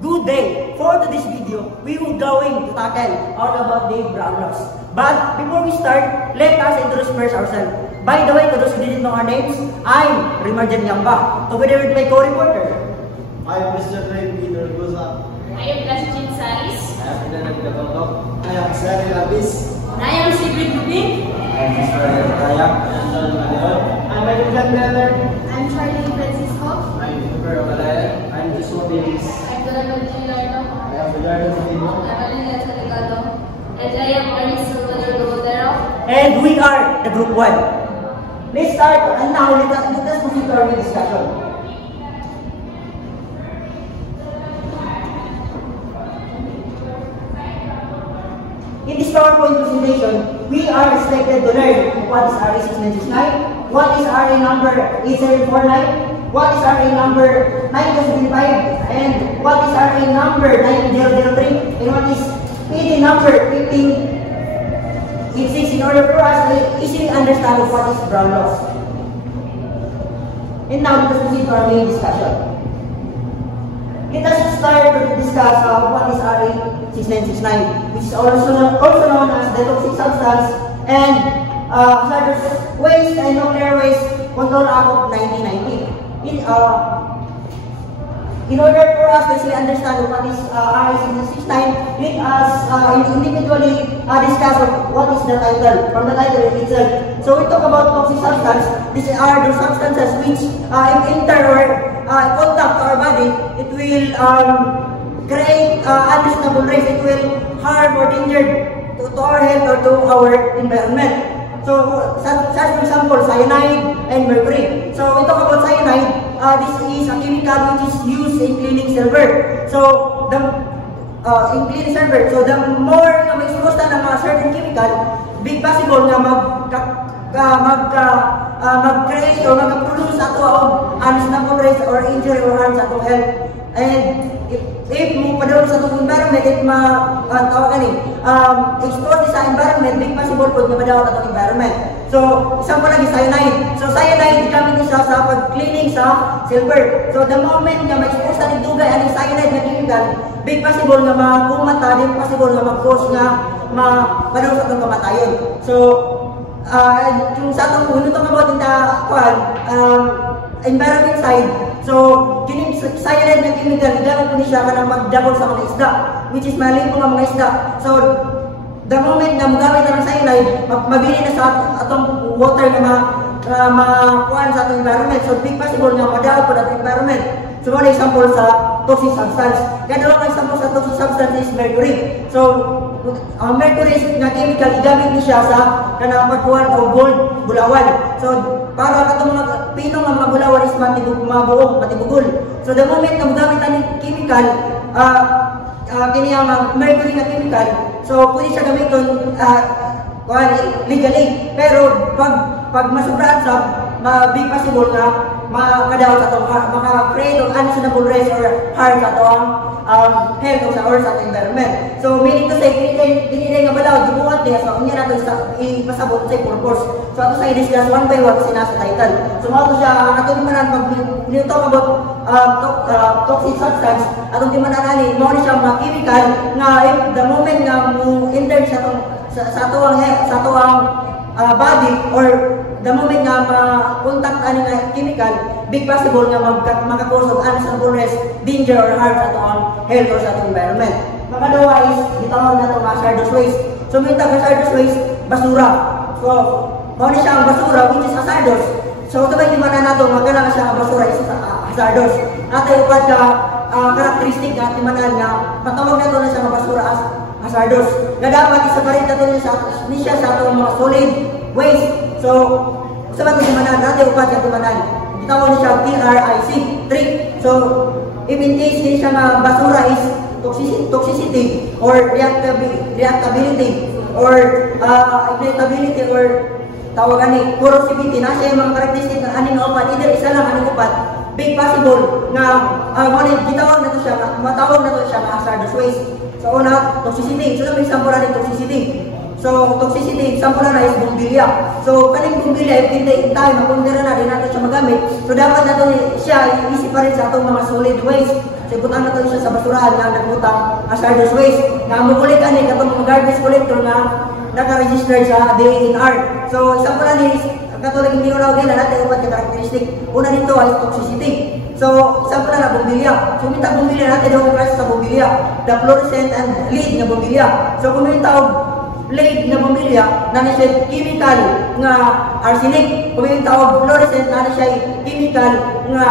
Good day! For today's video, we will going to tackle all about the brown loss. But before we start, let us introduce first ourselves. By the way, to those who didn't know our names, I'm Rimarjan Yamba, together with my co-reporter. I am Mr. Ray Peter Guza. I am Gasjin Saris. I am Pinanag Gabatok. I am Sari Labis. I am Sigrid Dubin. I am Mr. Kayak. I am John Manuel. I am Michael Leonard. I am Charlie Francisco. I am Super Malaya. I am Joshua Davis. I am Doraemon Gilardo. I am Villardo Matino. I am Alina Saligado. And I am Maris Salvador Godero. And we are the Group 1. Let's start, and now let us proceed to our discussion. In this PowerPoint presentation, we are expected to learn what is RA 6969, what is RA number 8749, what is RA number 9075, and what is RA number 9003, and what is PD number 1586 in order for us to easily understand what is brown loss. And now let us proceed to our main discussion. Let us start to discuss what is RA 6969, which is also known as the toxic substance and hazardous waste and nuclear waste control act of 1990. In order for us to actually understand what is RA 6969, let us individually discuss what is the title, from the title itself. So we talk about toxic substance. These are the substances which if enter or contact our body, it will create unreasonable risk. It will harm or danger to our health or to our environment. So, such for example, cyanide and mercury. So, we talk about cyanide. This is a chemical which is used in cleaning silver. So, the more na ma-expose na ng certain chemical, big possible na mag-create or mag-produce ato og unreasonable risk or injury or harm sa atong health. And if mo padulong sa atong environment, if expose sa environment, big possible po nga madawat atong environment. So, isang pa lagi, cyanide. So, cyanide, gamit siya sa pag-cleaning sa silver. So, the moment nga ma-expose sa dugay ang cyanide na chemical, big possible nga makumata, big possible nga mag-cause nga madawat sa atong kamatayon. So, yung sa atong kung itong about in the environment side, so kining cyanide na chemical gamit po siya kanang magdabol sa mga isda, which is maliit po nga mga isda. So the moment na magamit na ng cyanide, mabili na sa atong water na makuhaan sa atong environment. So big possible nga madawat po atong environment. So one example sa toxic substance. Kaya dalawang example sa toxic substance is mercury. So mercury na chemical, igamit niya siya sa kanang pagkuhan o gold bulawan. So para katong mga pinong nga mga bulawan is matibugol. So the moment na magamit ang chemical, kini ang mercury na chemical, so pwede siya gamiton legally. Pero pag masubraan sa big possible na makadawat sa itong maka-create of unreasonable risk or harm sa itong health or sa itong environment. So, meaning to say, dinilay nga balaw, dibuhat niya, so, hindi natin ipasabot sa purpose. So, ato sa i-discuss one by one kasi nasa title. So, mato siya, ato di manan, pag talk about toxic substance, atong di manan ani, mo siya mga chemical nga if the moment nga mo enter sa itong body or the moment nga ma-contact ani nga chemical, big possible nga maka-cause of unreasonable risk, danger or harm sa atong health or sa atong environment. Makadawa is gitawag na itong hazardous waste. So may hazardous waste, basura. So mao ni siya ang basura which is hazardous. So sabay di man nato magkala siya ang basura is hazardous. Atay upat ka karakteristik nga timanan nga patawag nato na siya nga basura as hazardous. Nga dapat isaparit nato niya sa atong mga solid waste. So, sa mga timanan, natin upat yung timanan. Gitawag niya siya TRIC, trick. So, if in case din siya nga basura is toxicity or reactability or ignitability or tawagan ni corrosivity, na siya yung mga karakteristik ng aning upat, either isa lang aning upat, big possible na gitawag na to siya, matawag na to siya nga hazardous waste. So, una, toxicity. So, may example natin toxicity. So, toxicity, example na is bumbilya. So, kaning bumbilya, if in time, makundira na, di natin siya magamit. So, dapat natin siya isip pa rin sa itong mga solid waste. So ibutan na to siya sa basurahan nga nagbutang hazardous waste. Nga mukulit ani katong mga garbage collector nga naka-register sa DENR. So isang pala ni katulad hindi ko lang natin upat na karakteristik. Una dito ay toxicity. So isang pala na bumbilya. So minta bumbilya natin yung price sa bumbilya. The fluorescent and lead na bumbilya. So kung may tawag lead na bumbilya, na siya chemical nga arsenic. Kung may tawag fluorescent, na siya chemical nga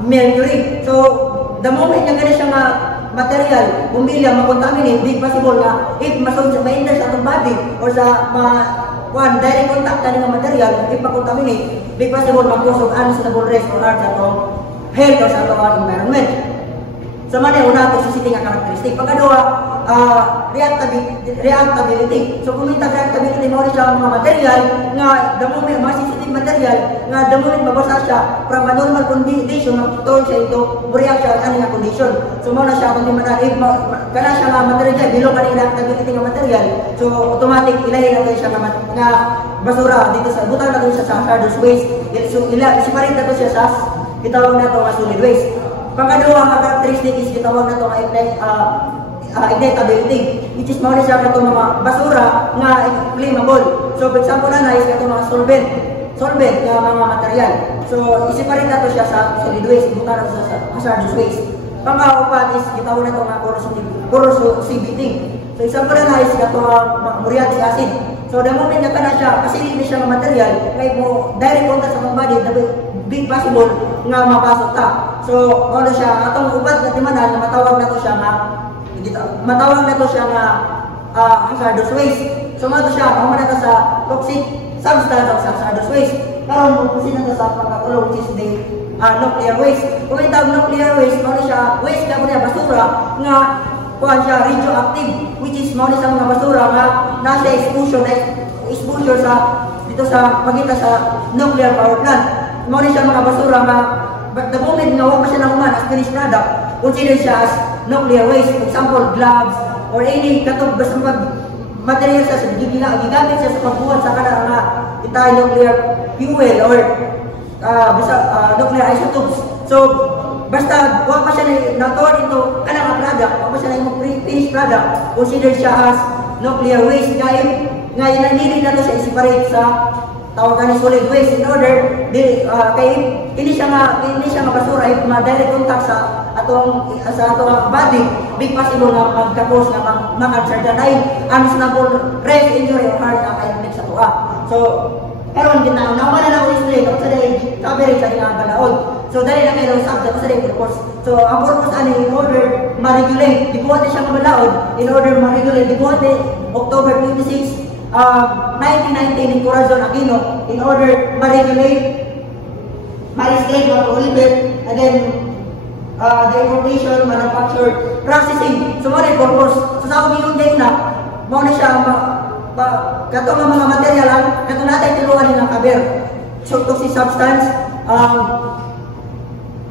mercury. So the moment na ganun siya nga material, bumbilya, makontaminate, big possible nga if masod sa ma-enter sa atong body or sa direct contact na ng material, if makontaminate, big possible mag-cause of unsuitable risk or harm sa atong health or sa atong environment. So mana una toxicity nga karakteristik. Pagkadua, reactability. So kung ita reactability mo rin siya mga material nga the moment sensitive material nga the moment mabasa siya from a normal condition magtuon siya ito react siya ani nga condition. So mo na siya kung di man if kana siya nga material below ka reactability nga material. So automatic ilahi na siya nga basura dito sa butang na siya sa hazardous waste. So separate na to siya sa gitawag na to nga solid waste. Pangkadua nga karakteristik is gitawag na to nga ignitability, which is mawala siya katong mga basura nga flammable. So for example na is katong mga solvent nga mga material. So i-separate na to siya sa solid waste, buta na sa hazardous waste. Pangkaupat is gitawag na to nga corrosivity. So example na is katong muriatic acid. So the moment na kana siya, kasi hindi siya nga material, kaya mo direct contact sa mga body, big possible nga mapasok ta. So ano siya, atong upat na timanan na matawag na to siya nga hazardous waste. So mato siya, pamana ta sa toxic substance of hazardous waste. Karon mo kusin na sa pagkatulong which is the nuclear waste. Kung itawag nuclear waste, ano siya, waste ka mo niya basura nga kuhan siya radioactive, which is mo sa mga basura nga nasa exposure sa dito sa pagitan sa nuclear power plant. Mo siya mga basura nga but the moment nga wala siya naman as finished product, consider siya as nuclear waste. For example, gloves or any katong basta material sa gigamit siya sa pagbuhat sa kana nga itay nuclear fuel or nuclear isotopes. So basta wala pa siya na-turn into kana nga product, wala pa siya na yung finished product, consider siya as nuclear waste. Nga inanili na to siya i-separate sa tawagan ni solid waste in order kay hindi siya nga basura if ma-direct contact sa atong body, big possible nga magkapos nga mag-certain unreasonable risk, injury or harm na kay sa tuwa. So karon ginaw na wala na explain kung sa coverage sa nga balaod. So dali na kayo subject sa purpose. So ang purpose ani in order ma-regulate dibuhat siya nga balaod, in order ma-regulate dibuhat October 26 1919 in Corazon Aquino in order ma-regulate, ma-restrict, ma-prohibit, and then the importation, manufacture, processing. So mo rin purpose. So sa akong day na, mo na siya katong mga material katong natin tiluan ng kaber. So toxic substance,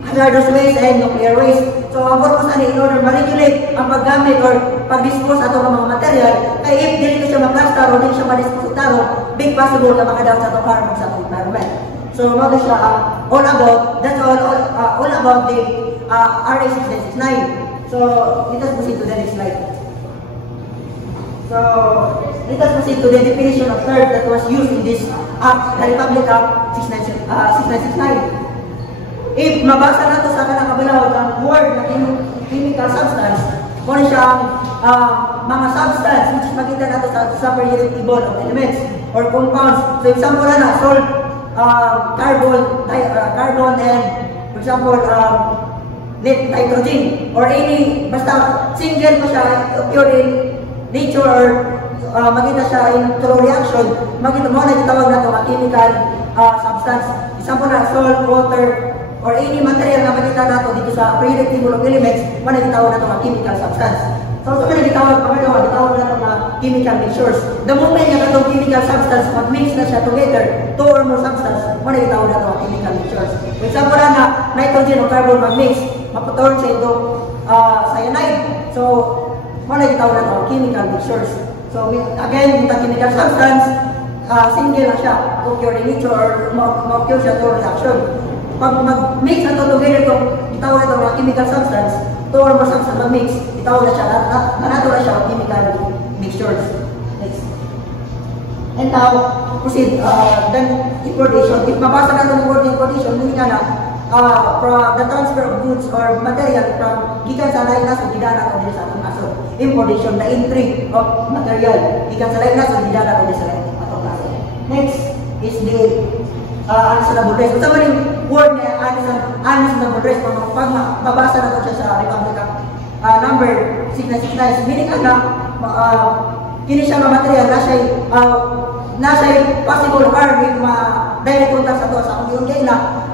hazardous waste and nuclear waste. So ang purpose ani in order ma-regulate ang paggamit or pag-dispose ato ng mga material, kay if dili ko siya ma-plaster o dili siya ma-dispose taro, big possible na makadaw sa atong harm sa atong environment. So mo siya all about the RA 669. So let us proceed to the next slide. So let us proceed to the definition of term that was used in this Act, the Republic Act 6969. If mabasa na to sa kanang kabalaw ang word na chemical substance, muna siyang mga substance which is makita nato sa periodic table of elements or compounds. So example na salt, carbon and for example nitrogen or any basta single pa siya occur in nature or makita siya in through reaction, makita mo na itawag na ito chemical substance. Example na salt, water, or any material na makita nato dito sa periodic table of elements, mana gitawag nato nga chemical substance. So ito na gitawag gitawag nato nga chemical mixtures. The moment nga katong chemical substance mag-mix na siya together, two or more substance, mana gitawag nato nga chemical mixtures. For example na nitrogen o carbon mag-mix, maputorn siya into cyanide. So mana gitawag nato nga chemical mixtures. So again, the chemical substance single na siya, occur in nature or ma-occur siya through reaction. Pag mag-mix na ito together itong itawag ito mga chemical substance, 2 or more substance na mix, itawag na siya, nato na siya chemical mixtures. Next. And now, proceed, then importation. If mabasa na ito ng word importation, hindi ka na, from the transfer of goods or material from gikan sa lain naso gidana ko sa atong naso. Importation, the entry of material gikan sa lain naso gidana ko sa atong naso. Next is the unreasonable rest. Ito man yung word na unreasonable rest. Pag mabasa na ito siya sa Republic Act number 669, meaning na kini siya mga material na siya possible harm if direct contact sa ito sa kung yung na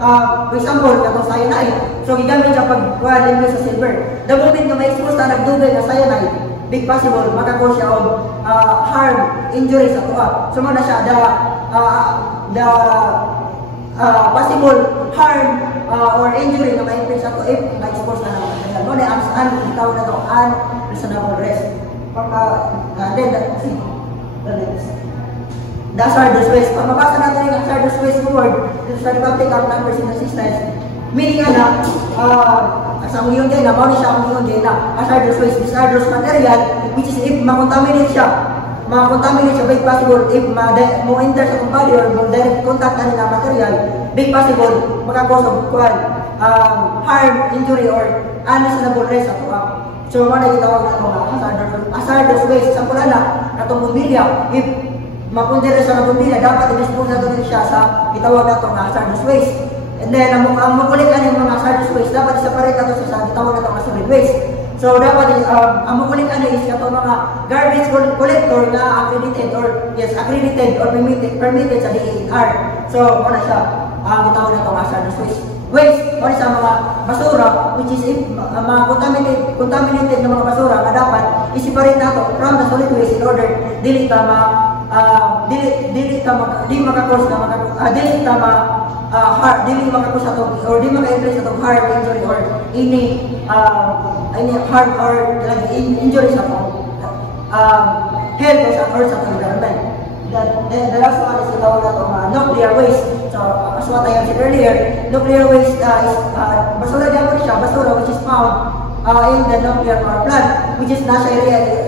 for example, katong cyanide. So, gigamit siya pag-kuhan sa silver. The moment na may expose na nagdugay na cyanide, big possible, makakuha siya of harm, injury sa tuwa. So, muna siya, the possible harm or injury na may expose sa tuwa if na-expose na naman. Muna, ang tawag na ito, unreasonable rest. Then, the hazardous waste. Pag mabasa natin yung hazardous waste word dito sa Republic Act number 669, meaning na sa yun din na, mawala siya kung yun din na hazardous waste, hazardous material, which is if makontaminate siya big possible if mo-enter sa body or direct contact na material, big possible makakos of harm, injury, or unreasonable rest at all. So, mga nagitawag na ito hazardous waste. Sample na, itong bumilya, if mapundira sa nabumila, dapat i-dispose na doon siya sa itawag na itong hazardous waste. And then, ang makulik yung mga hazardous waste, dapat i-separate na ito sa itawag na itong solid waste. So, dapat, ang makulik is itong mga garbage collector na accredited or permitted sa DER. So, muna siya, ang itawag na itong hazardous waste. Waste, or sa mga basura, which is mga contaminated na mga basura, na dapat i-separate na ito from the solid waste in order dili makakos ato or di maka-impress atong harm, injury, or any harm or injury sa atong health or sa atong environment. The last one is itawag na itong nuclear waste. So, as what I said earlier, nuclear waste is basura dyan siya, basura which is found in the nuclear power plant, which is nasa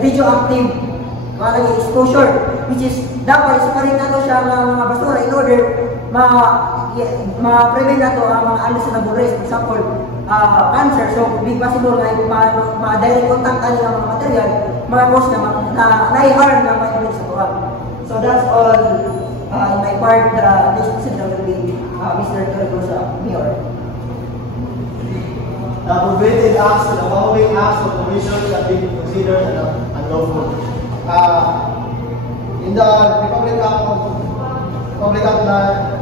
radioactive exposure, which is dapat separate na ito siya ng mga basura in order ma-prevent na ito ang mga unreasonable rest. For example, cancer. So, big possible na ma-direct contact na ng mga material, mga cause na na-harm na may sa tuwa. So, that's all in my part. This presentation will be Mr. Torregosa, Mayor. The prohibited acts, the following acts of commission have been considered unlawful. In the Republic Act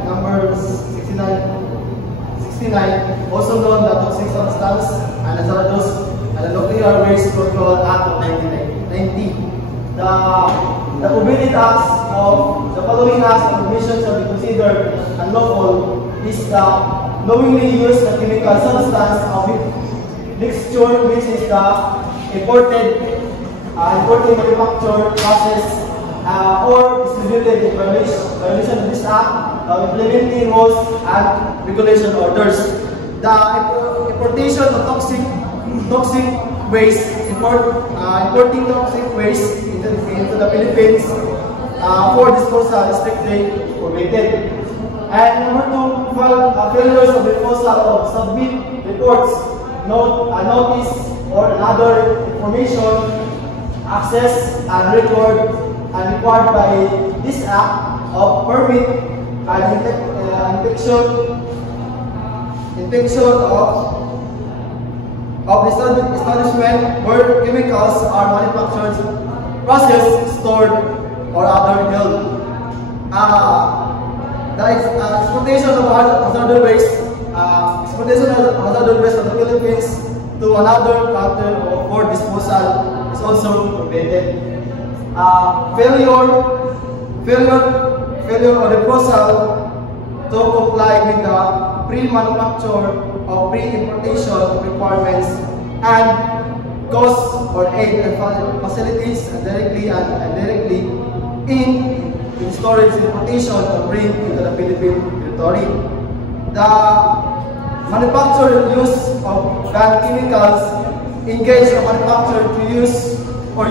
number 69, also known as the Toxic Substance and Hazardous and the Nuclear Waste Control Act of 1990. The prohibited acts of the following acts of commission shall be considered unlawful is the knowingly use the chemical substance of mixture which is the imported manufacture, process, or distributed in violation of this act, implementing rules and regulation orders. The importation of toxic waste, importing toxic waste into the Philippines for disposal is strictly prohibited. And number 2, failures of disposal of submit reports, notice, or another information, access and record and required by this act of permit and infection of establishment where chemicals are manufactured, processed, stored, or other held. The exportation of hazardous waste, of the Philippines to another country for disposal is also prohibited. Failure or refusal to comply with the pre-manufacture or pre-importation requirements and costs or aid and facilities directly and indirectly in storage, importation, or bring into the Philippine territory. The manufacture and use of banned chemicals engage the manufacturer to use for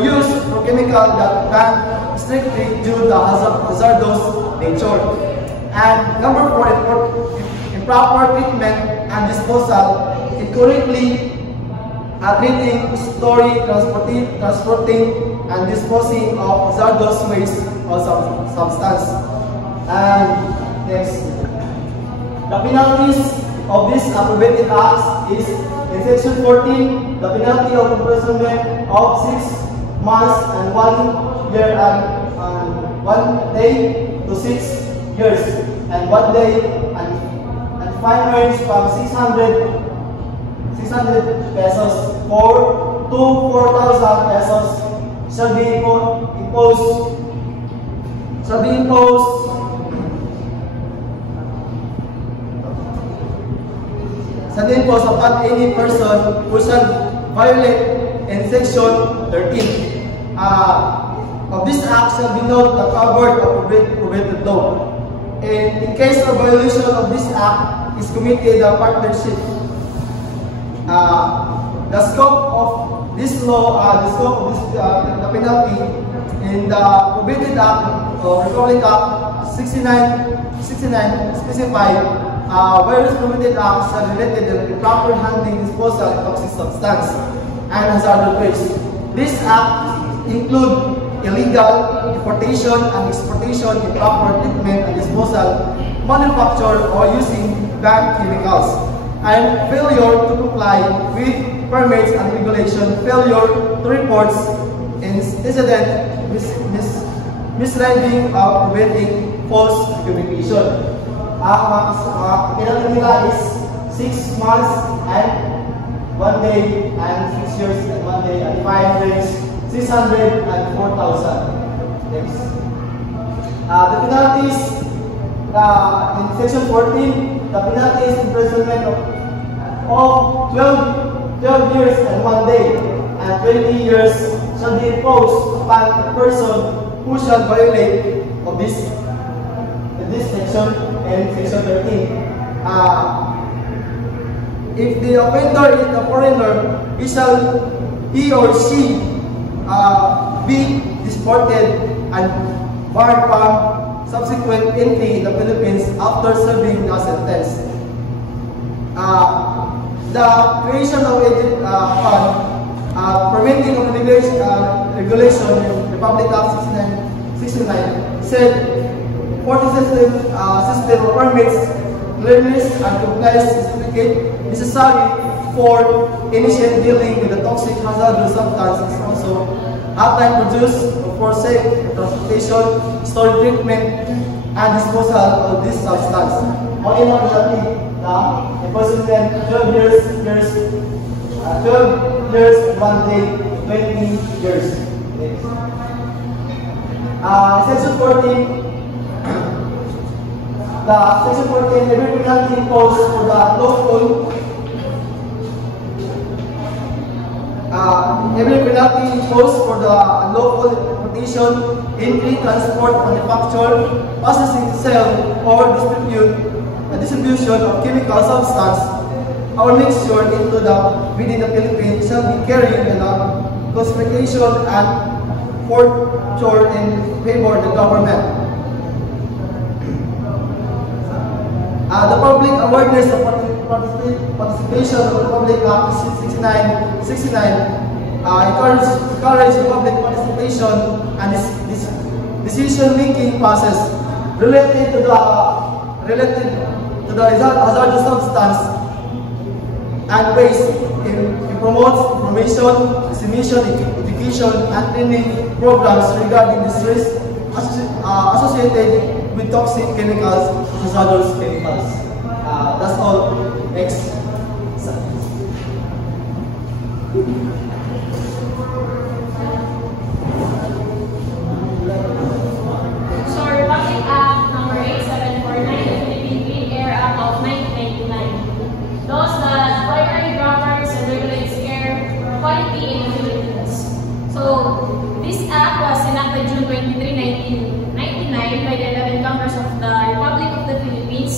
chemical that ban strictly due to the hazardous nature. And number 4, improper treatment and disposal, incorrectly treating, storing, transporting, and disposing of hazardous waste or substance. And next, the penalties of this preventive acts is in section 14, the penalty of imprisonment of 6 months and 1 year and 1 day to 6 years and 1 day, and fine range from 600 pesos to 4,000 pesos shall be imposed upon any person who shall violate in section 13. Of this act shall be not covered or prohibited law. And in case of violation of this act is committed a partnership. The scope of this law, the penalty in the Prohibited Act of Republic Act 69 specify various prohibited acts are related to improper handling, disposal of toxic substance and hazardous waste. This act include illegal importation and exportation, improper treatment and disposal, manufacture or using banned chemicals, and failure to comply with permits and regulation, failure to report incident, misleading or preventing false communication. Penalty nila is 6 months and 1 day and 6 years and 1 day and fine range 600 and 4,000. Next. The penalties in section 14, the penalty is imprisonment of 12 years and 1 day and 20 years shall be imposed upon a person who shall violate of this section and section 13. If the offender is a foreigner, he or she be deported and barred from subsequent entry in the Philippines after serving the sentence. The creation of a fund permitting of regulation in Republic Act 69 said 40 system of permits, clearness and compliance certificate necessary for initiate dealing with the toxic hazardous substances also outline produced for safe transportation, storage, treatment, and disposal of this substance. Only now the imprisonment 12 years, 1 day, 20 years. Section 14. The section 14, every penalty imposed for the lawful importation, entry, transport, manufacture, processing, sale, or distribution of chemical substance or mixture within the Philippines shall be carried in a classification and forfeiture in favor of the government. The public awareness of participation of the Public Act 69 encourage the public participation and decision-making process related to the hazardous substance and waste. It promotes information, dissemination, education, and training programs regarding this risk associated with toxic chemicals, hazardous chemicals. That's all. Next. So, Republic Act number 8749, the Philippine Clean Air Act of 1999, laws that primarily governs and regulates air quality in the Philippines. So, this act was enacted June 23, 1999 by the 11 Congress of the Republic of the Philippines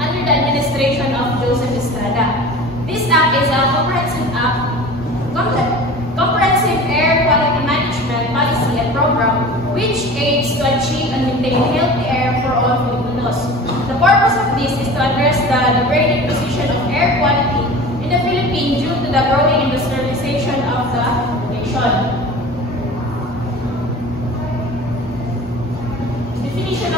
under the administration of Joseph Estrada. This act is a comprehensive act maintain healthy air for all Filipinos. The purpose of this is to address the degrading position of air quality in the Philippines due to the growing industrialization of the nation. Definition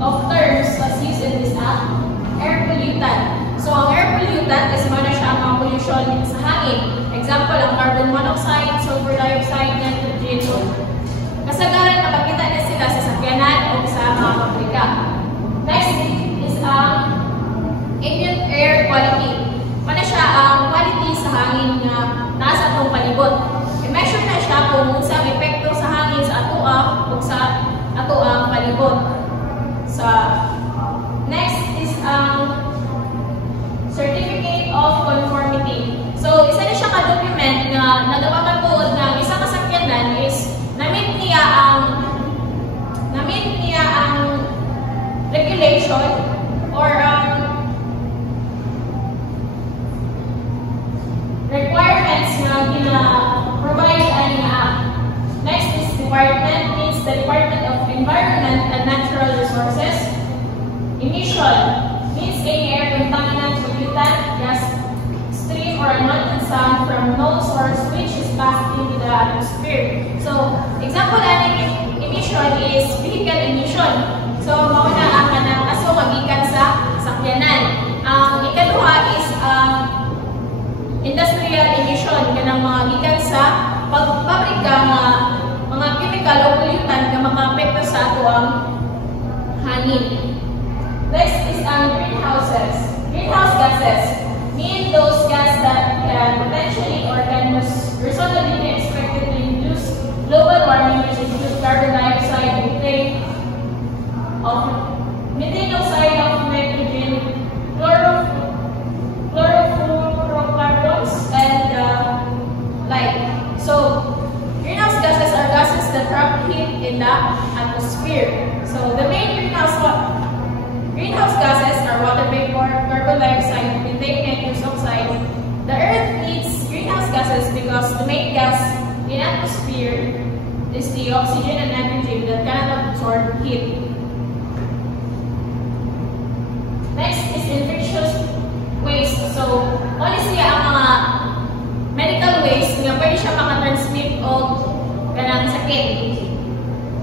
of terms as used in this act: air pollutant. So, ang air pollutant is mana siya ang mga pollution sa hangin. Example, ang carbon monoxide, sulfur dioxide, nitrogen. Kasagaran na makita na sila sa sakyanan o sa mga pabrika. Next is ang ambient air quality. Mana siya ang quality sa hangin na nasa atong palibot. I-measure na siya kung unsang epekto sa hangin sa atoa o sa atoang palibot. Next is ang Certificate of Conformity. So, isa na siya ka-document na nagpapatuod ng isang kasakyanan is na-meet niya ang regulation or requirements na gina-provide ang act. Next is department, means the Department of Environment and Natural Resources. Emission means any air contaminant, pollutant, gas, stream, or unwanted sound from no source which is passed into the atmosphere. So, example ng emission is vehicle emission. So, mauna ang kanang kaso magikan sa sakyanan. Ang ikaduha is industrial emission, kanang mga gikan sa pagpabrika mga chemical o pollutant na makaapekto sa ato ang hangin. Next is greenhouses. Greenhouse gases mean those gases that can potentially or can reasonably be expected to induce global warming, which include carbon dioxide, methane oxide of nitrogen, chlorofluorocarbons, and light. So, greenhouse gases are gases that trap heat in the atmosphere. So, the main greenhouse gases are water vapor, carbon dioxide, methane, nitrous oxide. The Earth needs greenhouse gases because the main gas in the atmosphere is the oxygen and nitrogen that cannot absorb heat. Next is infectious waste. So, honestly, ang mga medical waste nga pwede siya makatransmit o kanang sakit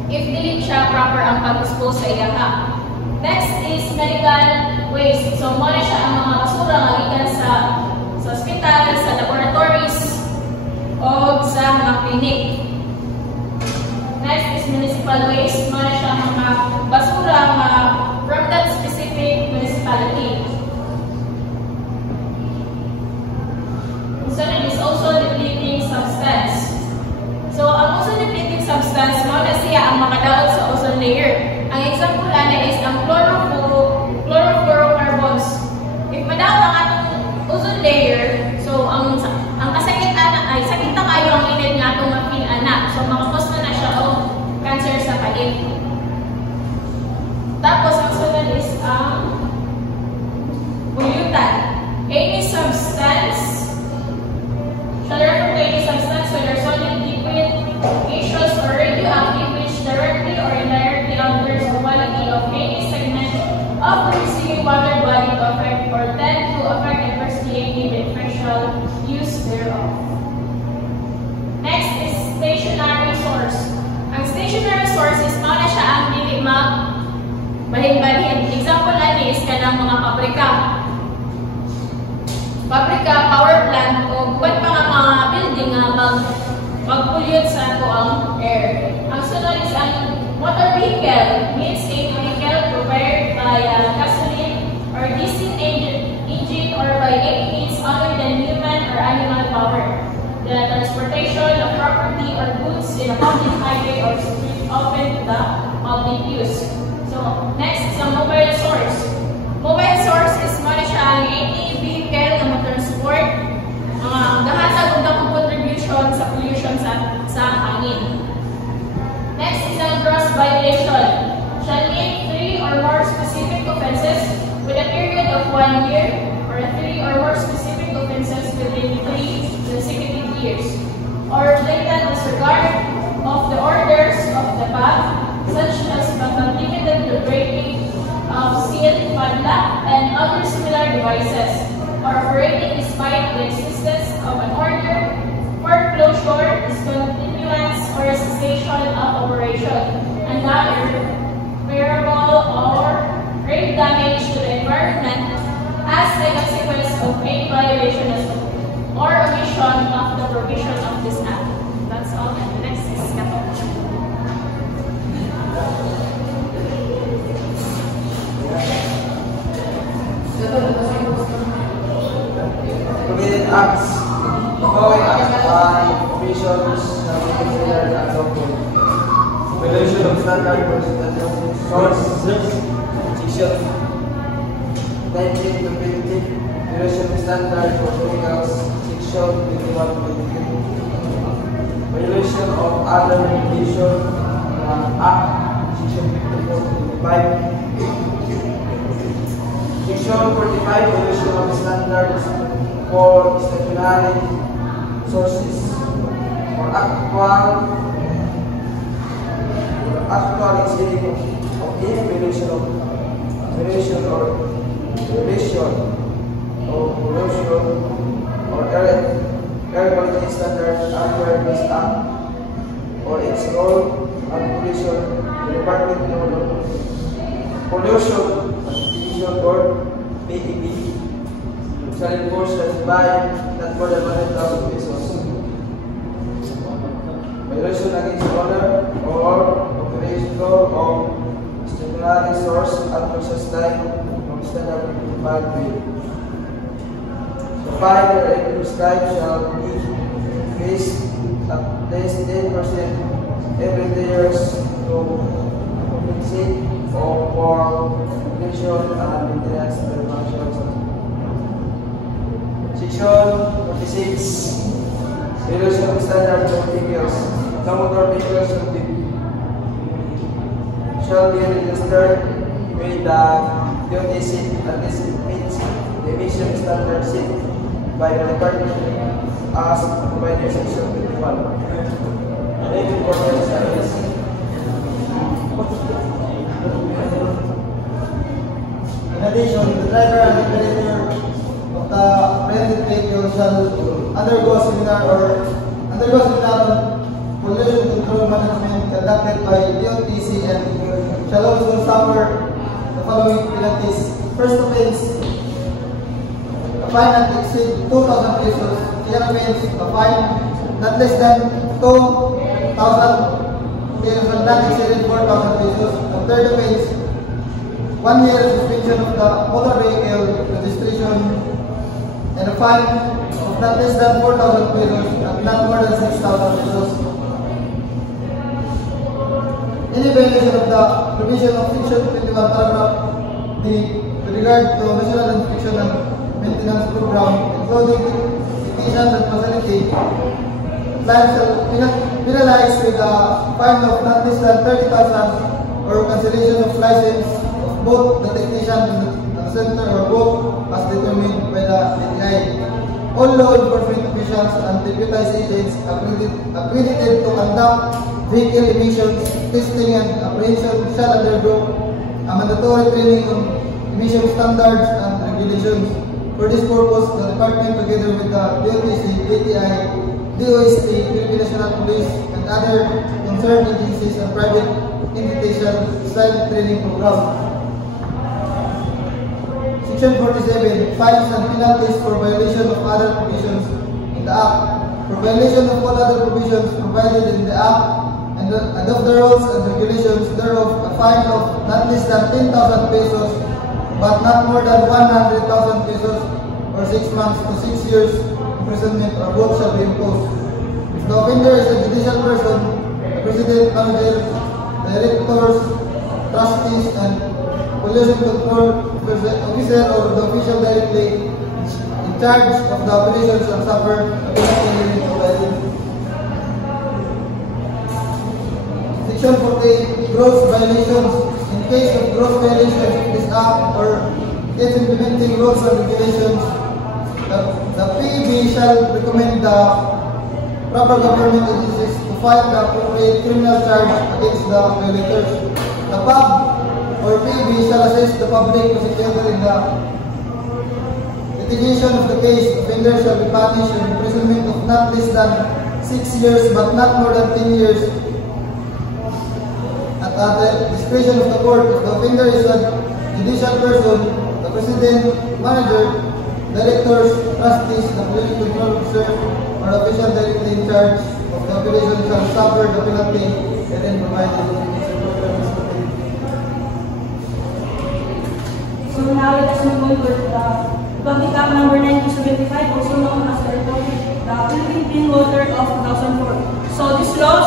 if dili siya proper ang pag-dispose sa iyaha. Next is medical waste. So, muna siya ang mga basura nga gikan sa hospital, sa laboratories, o sa mga clinic. Next is municipal waste. Muna siya ang mga basura nga from that specific municipality. Sunod is ozone-depleting substance. So, ang ozone-depleting substance, muna siya ang makadaot sa ozone layer. Ang example na is ang chlorofluorocarbons. If madaot ang atong ozone layer, so ang kasakitan ay sakit na kayo ang init nga atong mapil anak. So makakos na siya o cancer sa palit. Tapos ang sunod is ang pollutant. Any substance shall refer to any substance, whether solid, liquid, gaseous, or radioactive, which directly or indirectly alters the quality of any segment of the receiving water body to affect or tend to affect adversely any beneficial use thereof. Next is stationary source. Ang stationary source is na siya ang dili balhin-balhin. Example na is kanang mga pabrika, power plant, o buwan pa nga mga building nga mag-pollute sa ato ang air. Ang sunod is ang motor vehicle, means a vehicle prepared by gasoline or diesel engine or by any means other than human or animal power. The transportation of property or goods in a public highway or street open to the public use. So, next is ang mobile source. Mobile source is muna siya ang any vehicle na mag-transport gahatag ang contribution sa pollution sa hangin. Next is ang gross violation. Shall mean 3 or more specific offenses with a period of 1 year or 3 or more specific offenses within 3 consecutive years, or blatant disregard of the orders of the PAG, such as of SIL, padlock, and other similar devices, or operating despite the existence of an order, foreclosure, discontinuance, or cessation of operation, and not irreparable or grave damage to the environment as a consequence of a violation or omission of the provisions of this Act. That's all. And the next is Kato. Committed acts, following acts by provisions shall be considered unlawful. Violation of standard source, section 19 to 20, violation of standard for chemicals, section 21 to 22. Violation of other regulation, Act, section 54 to 55. Section 45, violation of standards for stationary sources or actual exceeding of any violation or pollution or air quality standards under this Act or its role and pollution, the Department of Pollution Board, PEB, shall enforce that by not more than 100,000 pesos. Violation against the owner or operation of stationary source at process time from standard 5 bill. The fine or increased time shall be increased at least 10% every 2 years to compensate for completion and maintenance of the functions. Section 46. Violation of standard for vehicles. No motor vehicles shall be registered with the duty seat at least meets the emission standard set by the Department as provided in Section 21. Thank you for your service. In addition, the driver and operator of the rented vehicle shall undergo seminar on pollution control management conducted by DOTC and shall also suffer the following penalties. First offense, a fine not exceed 2,000 pesos. Second offense, a fine not less than 2,000 pesos and not exceeding 4,000 pesos. And third offense, 1 year suspension of the motor vehicle registration and a fine of not less than 4,000 pesos and not more than 6,000 pesos. Any violation of the provision of Section 21 paragraph D with regard to national inspection and maintenance program, including technicians and facility, client shall penalized with a fine of not less than 30,000 or cancellation of license of both the technician and the center or both as determined by the DTI. All law enforcement officials and deputized agents accredited to conduct vehicle emissions testing and apprehension shall undergo a mandatory training on emission standards and regulations. For this purpose, the department, together with the DOTC, DTI, DOST, Philippine National Police, and other concerned agencies and private entities shall design training program. Section 47, fines and penalties for violation of other provisions in the Act. For violation of all other provisions provided in the Act and of the rules and regulations thereof, a fine of not less than 10,000 pesos but not more than 100,000 pesos or 6 months to 6 years imprisonment or both shall be imposed. If the offender is a judicial person, the president, manager, directors, trustees, and pollution control officer or the official directly in charge of the operations shall suffer a penalty provided. Section 48, gross violations. In case of gross violations of this Act or its implementing rules and regulations, the PEB shall recommend the proper government agencies to file the appropriate criminal charge against the violators. The PAB or PB shall assist the public prosecutor in the litigation of the case. Offender shall be punished with imprisonment of not less than 6 years but not more than 10 years at the discretion of the court. If the offender is a judicial person, the president, manager, directors, trustees, the police control officer, or official directly in charge of the operation shall suffer the penalty therein provided. So now let us move on with Republic Act number 1975, also known as the Philippine Clean Water of 2004. So this law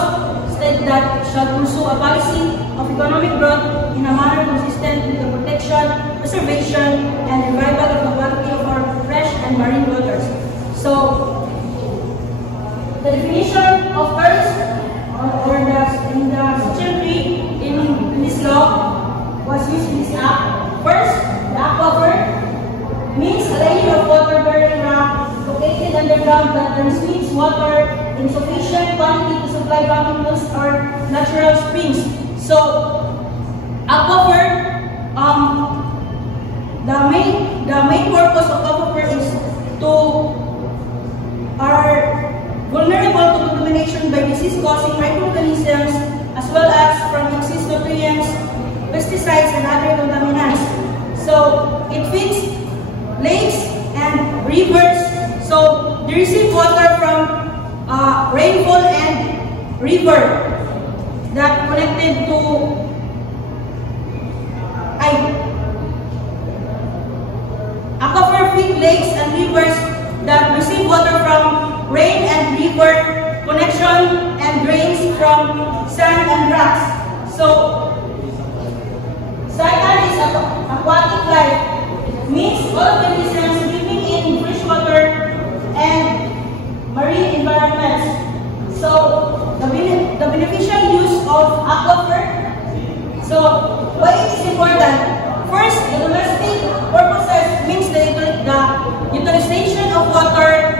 states that shall pursue a policy of economic growth in a manner consistent with the protection, preservation, and revival of the quality of our fresh and marine waters. So the definition of first or in the section 3 in this law was used in this act. First, the aquifer means a layer of water-bearing rock located underground that transmits water in sufficient quantity to supply drinking wells or natural springs. So, aquifer, the main purpose of aquifer is to are vulnerable to contamination by disease-causing microorganisms as well as from excess nutrients, pesticides, and other contaminants. So it feeds lakes and rivers. So they receive water from rainfall and river that connected to aquifer feed lakes and rivers that receive water from rain and river connection and drains from sand and rocks. So second is aquatic life. It means all organisms living in freshwater and marine environments. So the beneficial use of aquifer. So why it is important? First, the domestic purposes means the utilization of water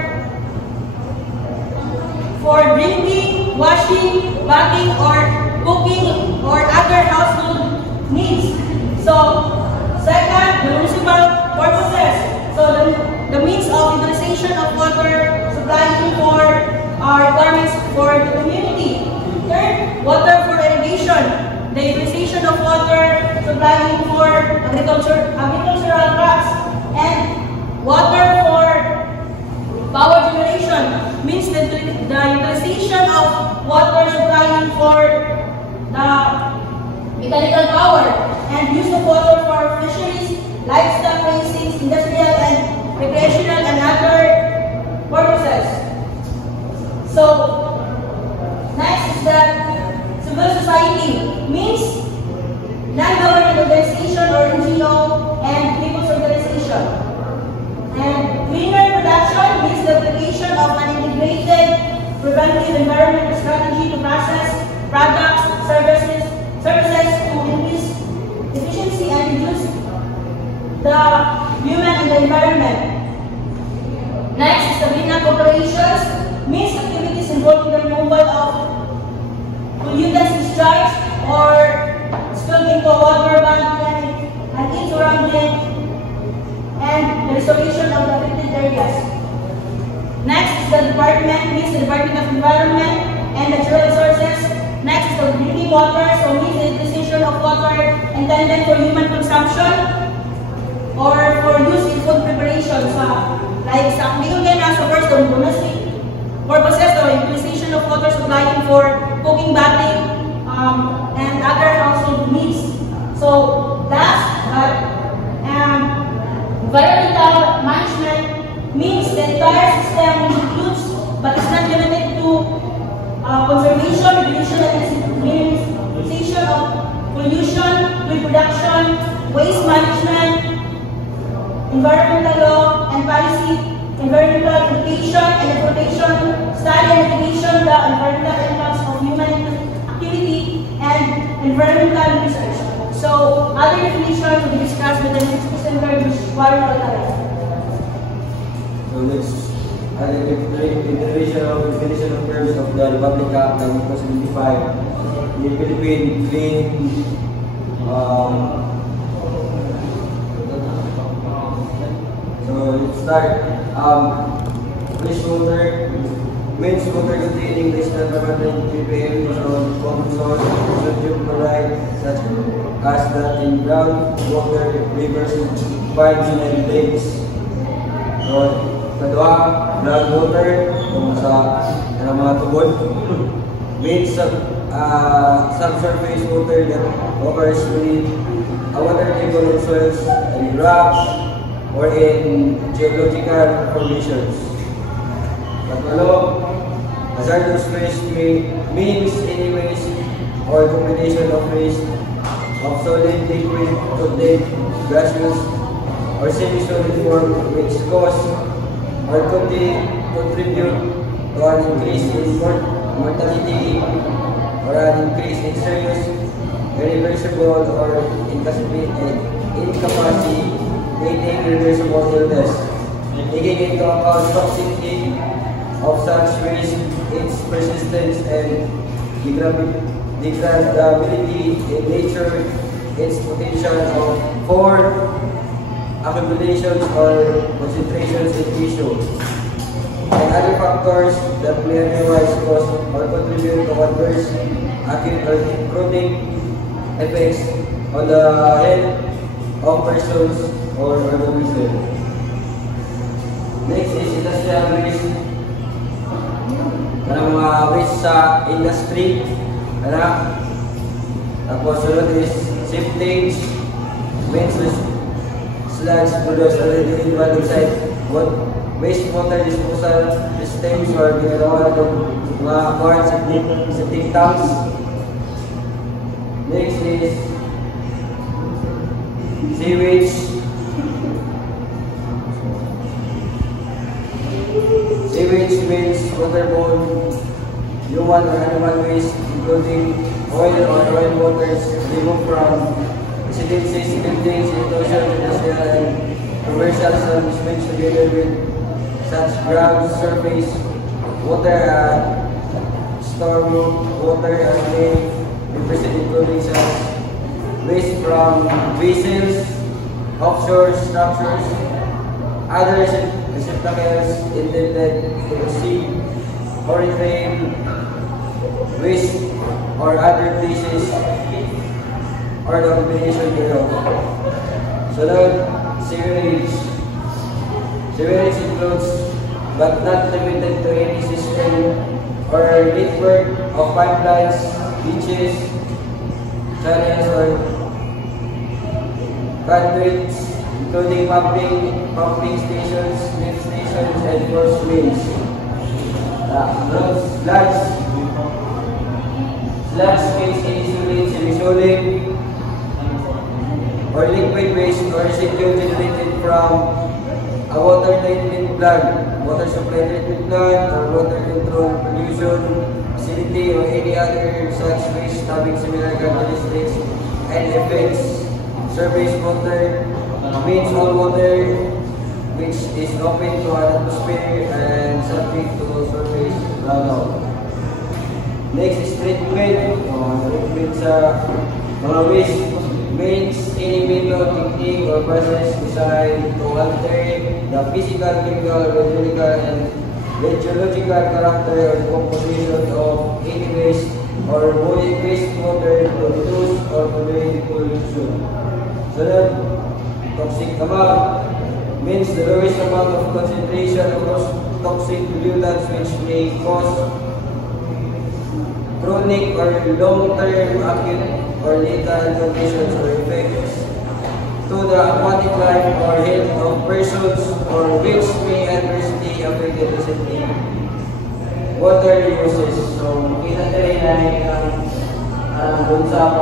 for drinking, washing, bathing, or cooking, or other household needs. So, second, the municipal purposes. So, the means of utilization of water supplying for requirements for the community. Third, water for irrigation. The utilization of water supplying for agricultural crops. And water for power generation means the utilization of water supplying for the mechanical power and use of water for fisheries, livestock raising, industrial and recreational and other purposes. So, next is that civil society means non-government organization or NGO and people's organization. And cleaner production means the application of an integrated preventive environmental strategy to process products, services to increase efficiency and reduce the human and the environment. Next is the cleanup operations, means activities involving the removal of pollutants discharged or spilled into a water body and its surrounding, and the restoration of the affected areas. Next is the department, means the Department of Environment and Natural Resources. Next is the drinking water, so means the utilization of water intended for human consumption or for use in food preparation. So, like sa Bigyan, so first, the domestic purposes or utilization of water supplying for cooking, bathing, and other household needs. So, last, environmental management means the entire system includes, but is not limited to, conservation, reduction, and minimization of pollution, reproduction, waste management, environmental law and policy, environmental education and exploitation, study and education, the environmental impacts of human activity, and environmental research. So, other definitions will be discussed with the next presenter, which is Warren Alvarez. So, next, definition of terms of the Republic Act 1975, the Philippine Clean So let's start. Wastewater means water containing less than 100 ppm from common source sodium chloride, such as that in groundwater, rivers, pipes, and lakes. So, kadua, groundwater, kung sa mga tubod, means subsurface water that occurs with a water table in soils and rocks or in geological formations. Katalo, hazardous waste means any waste or combination of waste of solid, liquid, contained, gaseous, or semi-solid form which cause or contribute to an increase in mortality or an increase in serious, irreversible, or incapacitating reversible illness. Taking into account toxicity of such waste, its persistence and degradability in nature, its potential for accumulations or concentrations in tissue, and other factors that may otherwise cause or contribute to adverse acute or chronic effects on the health of persons or organisms. Next is industrial waste. Kanang mga waste sa industry. Tapos sunod is sewage. Means sludge produced already inside wastewater disposal systems or ginagawa ng mga quartz septic tanks. Next is sewage. Sewage means waterborne human or animal waste, including oil or oil waters removed from residences, buildings, enclosures, industrial and commercial establishments together with such ground surface water and storm water as may be present, including such waste from vessels, offshore structures, other receptacles intended to receive or retain waste or other places or the combination thereof. So now, sewerage. Sewerage includes but not limited to any system or network of pipelines, ditches, channels, or conduits, including pumping stations, lift stations, and force mains. Sludge means any solid, semi-solid, or liquid waste or residue generated from a water treatment plant, water supply treatment plant, or water control pollution facility, or any other such waste having similar characteristics and effects. Surface water means all water which is open to an atmosphere and subject to surface runoff. Next is treatment. Treatment sa mga waste means any method, technique, or process designed to alter the physical, chemical, biological, and geological character or composition of any waste or wastewater to reduce or prevent pollution. So that toxic amount means the lowest amount of concentration of those toxic pollutants which may cause chronic or long-term acute or lethal conditions or effects to the aquatic life or health of persons or which may adversely affect the recently water uses. So, makita rin na dun sa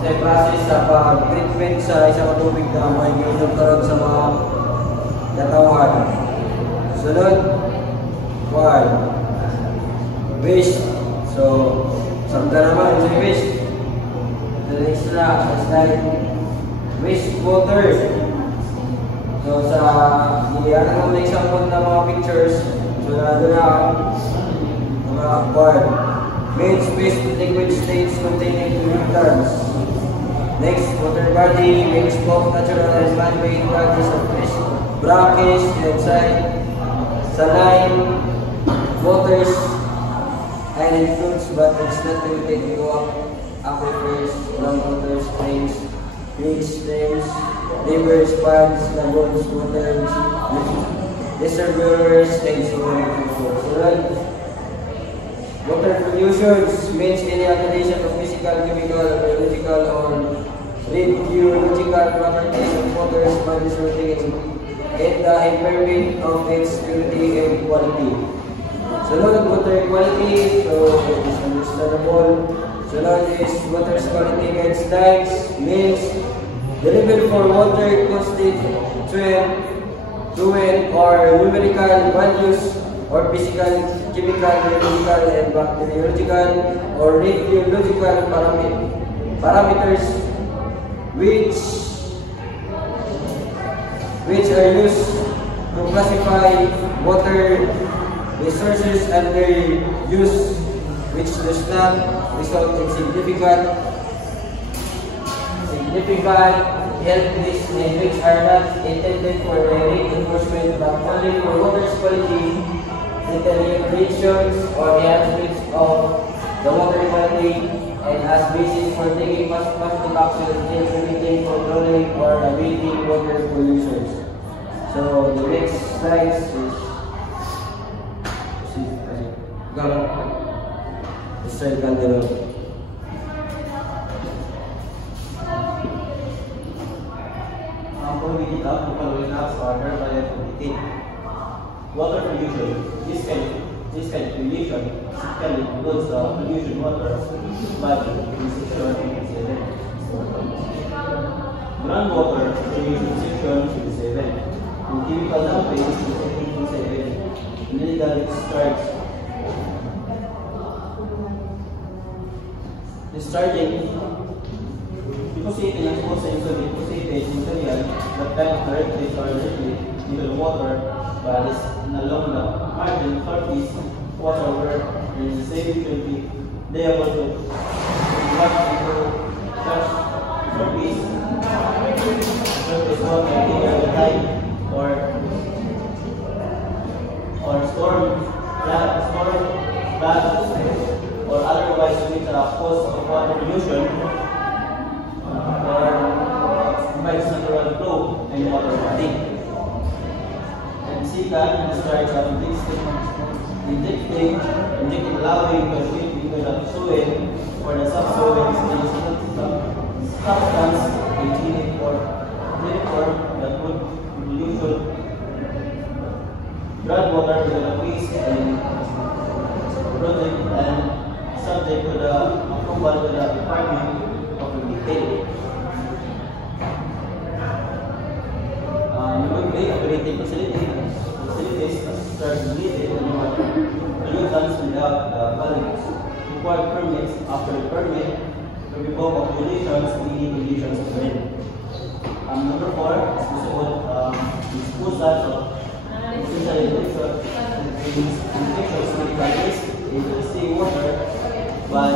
process sa pag-treatment sa isang tubig na may ginagawa karon sa mga katawan. Sunod, waste. So, samtala naman sa waste. The next na is like wastewater. So, sa ano na example ng mga pictures, so doon na mga means waste liquid states containing pollutants. Next, water body makes both natural and man-made bodies of fish, brackish, and saline waters, and includes but is not limited to aquifers, groundwater, springs, creeks, streams, rivers, ponds, lagoons, waters, reservoirs, and so on and so forth. Water pollution means any alteration of physical, chemical, biological, or radiological properties of water resulting in the impairment of its purity and quality. Sunod, water quality, so it is understandable. Sunod is water quality guidelines, means the level for water constituent, fluid, or numerical values, or physical, chemical, biological, and bacteriological, or radiological parameters which are used to classify water resources and their use, which does not result in significant health risks and which are not intended for direct enforcement but only for water quality deteriorations or enhancements of the water quality and as basis for taking positive action in preventing, controlling, or abating water pollution. So the next slide is Following up, the following acts are hereby prohibited. Water pollution. This kind of pollution typically includes the pollution water body in section 57. Groundwater pollution section 57. And chemical dumping in section 57. Illegal discharging depositing and exposing to deposited material that can directly or indirectly into the water bodies along the margin surface water where there is a safety they are able to wash into such surface water either the tide or storm floods or otherwise which are cause of water pollution or provides natural flow and water body. And second, discharge of injecting allowing the ship into the soil or the subsoil is substance intended for that would pollution groundwater with the waste and project and subject to the approval of the Department of Retail. Operating facilities are needed pollutants without values. Required permits after the permit to revoke of regulations, any regulations within. Number 4 is disposal of essential infectious medical waste into the seawater by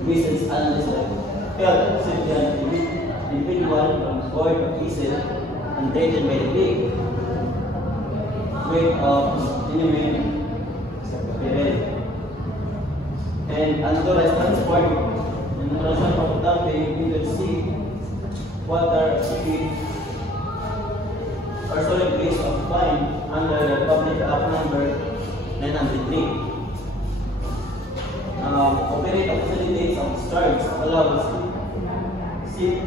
reasons unlisted. Health, safety, and individual void of reason and dated by the big weight of enemy and unauthorized transport and unauthorized of dumping into the sea, water, feed, or solid waste of fine under the Public Act number 903. Operate of facilities of discharge allows safe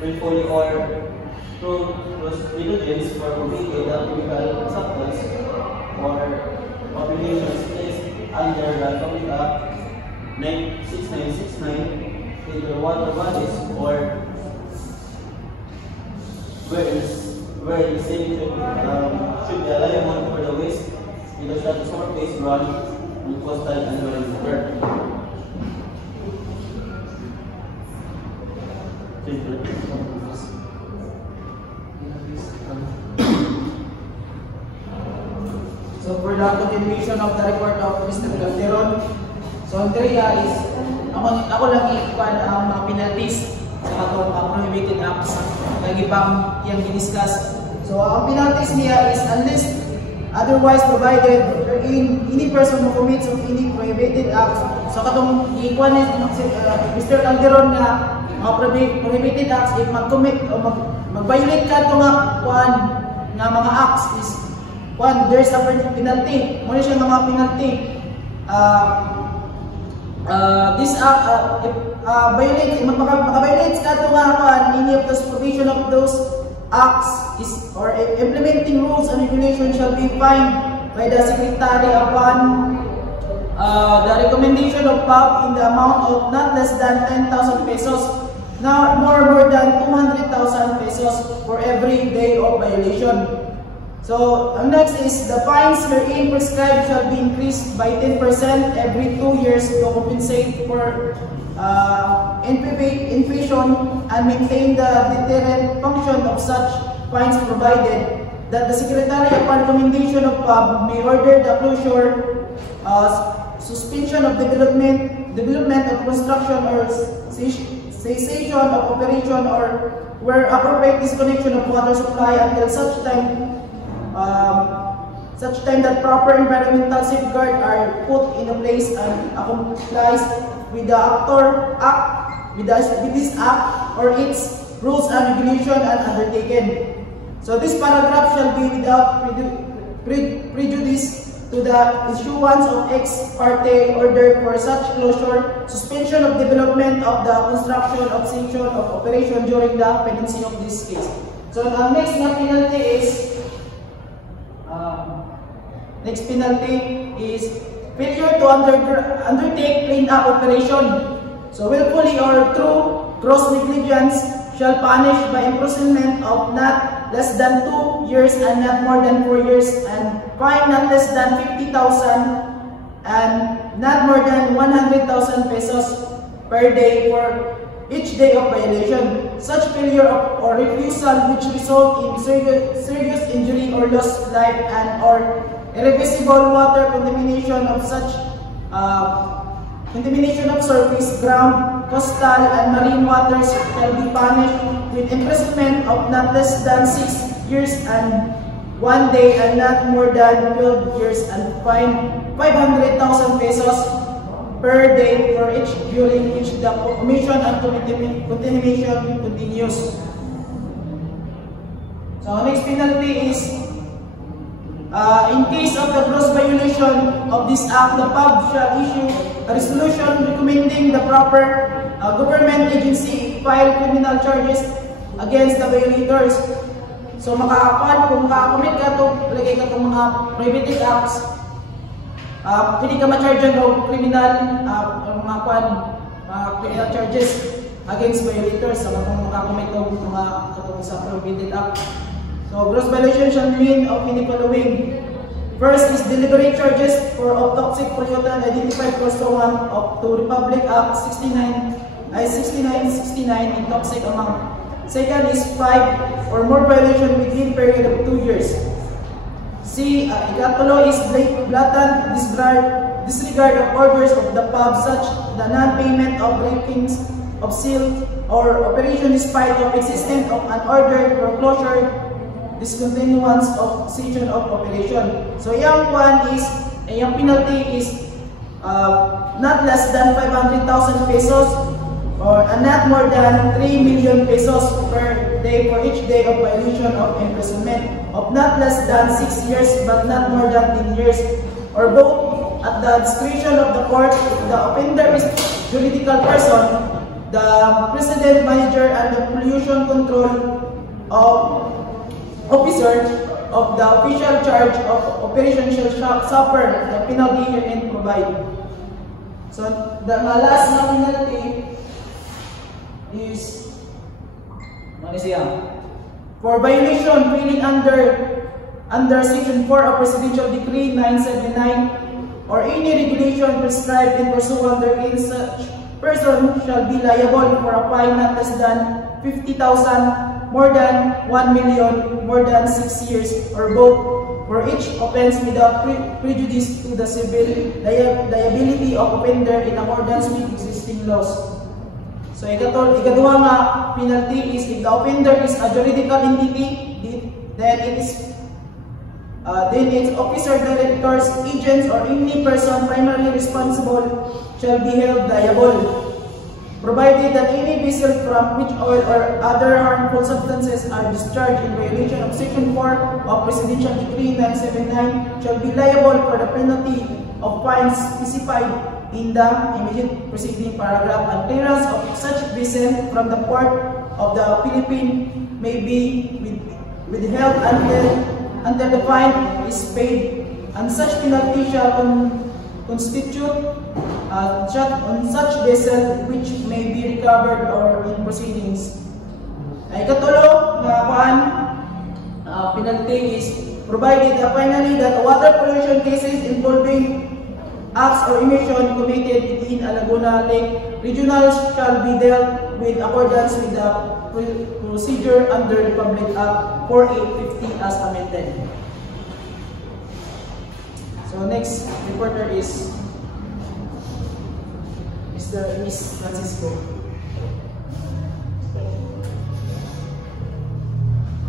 willfully or through negligence for completed chemical substance or obligations placed under the Public Act 6969 into the water bodies or where the same should be liable for the waste in the surface run on coastal and marine river. So for the continuation of the report of Mr. Calderon, so Andrea is ako lang ikuan ang mga penalties sa katong prohibited acts nagibang yang giniscuss. So ang penalties niya is unless otherwise provided wherein any person who commits of any prohibited acts. So katong ikuan ni Mr. Calderon na mga prohibited acts, if mag-commit o mag-violate ka ito nga mga acts is there's a penalty. Muna siya mga penalty. This act, maka-violate ka ito nga any of those provision of those acts is or implementing rules and regulations shall be fined by the Secretary upon the recommendation of PAB in the amount of not less than 10,000 pesos. Now, more than 200,000 pesos for every day of violation. So, next is the fines herein prescribed shall be increased by 10% every 2 years to compensate for inflation and maintain the deterrent function of such fines, provided that the Secretary, upon recommendation of PAB, may order the closure, suspension of development of construction or cessation of operation or where appropriate disconnection of water supply until such time that proper environmental safeguards are put in place and complies with the with this act or its rules and regulation and undertaken. So this paragraph shall be without prejudice to the issuance of ex parte order for such closure, suspension of development of the construction of cessation of operation during the pendency of this case. So the next penalty is failure to undertake clean-up operation. So willfully or through gross negligence shall punish by imprisonment of not less than 2 years and not more than 4 years, and fine not less than 50,000 and not more than 100,000 pesos per day for each day of violation. Such failure or refusal which result in serious injury or loss of life and or irreversible water contamination of such contamination of surface, ground, coastal, and marine waters shall be punished with imprisonment of not less than 6 years and 1 day and not more than 12 years, and fine 500,000 pesos per day for each during which the commission and contamination continues. So next penalty is in case of the gross violation of this act, the PAB shall issue a resolution recommending the proper government agency file criminal charges against the violators. So kung maka-commit ka ito, lagay ka itong mga prohibited acts, pwede ka ma-charge ng criminal criminal charges against violators sa kung maka-commit ito sa prohibited act. So, gross violation shall mean of any following. First is deliberate charges for toxic pollutant identified pursuant to Republic Act 6969 in toxic amount. Second is 5 or more violation within period of 2 years. C. Ikatulo is blatant disregard of orders of the PAB, such the non-payment of breakings of seal or operation despite of existence of an order for closure, discontinuance of cessation of operation. So yung penalty is not less than 500,000 pesos or not more than 3 million pesos per day for each day of violation of imprisonment of not less than 6 years but not more than 10 years, or both at the discretion of the court if the offender is juridical person, the president, manager, and the pollution control officer of the official charge of operation shall suffer the penalty herein provided. So the last penalty is for violation really under Section 4 of Presidential Decree 979 or any regulation prescribed in pursuant therein, such person shall be liable for a fine not less than 50,000, more than 1 million, more than 6 years, or both, for each offense without prejudice to the civil liability of offender in accordance with existing existing laws. So ikaduha nga penalty is if the offender is a juridical entity, then its officer, directors, agents, or any person primarily responsible shall be held liable, provided that any vessel from which oil or other harmful substances are discharged in violation of Section 4 of Presidential Decree 979 shall be liable for the penalty of fines specified in the immediate preceding paragraph, and clearance of such vessel from the port of the Philippines may be withheld until the fine is paid, and such penalty shall constitute on such vessel which may be recovered or in proceedings. Ay katulo nga penalty is provided finally that water pollution cases involving acts or emission committed in a Laguna Lake Regional shall be dealt with accordance with the procedure under the Public Act 4850 as amended. So next reporter is Miss Francisco.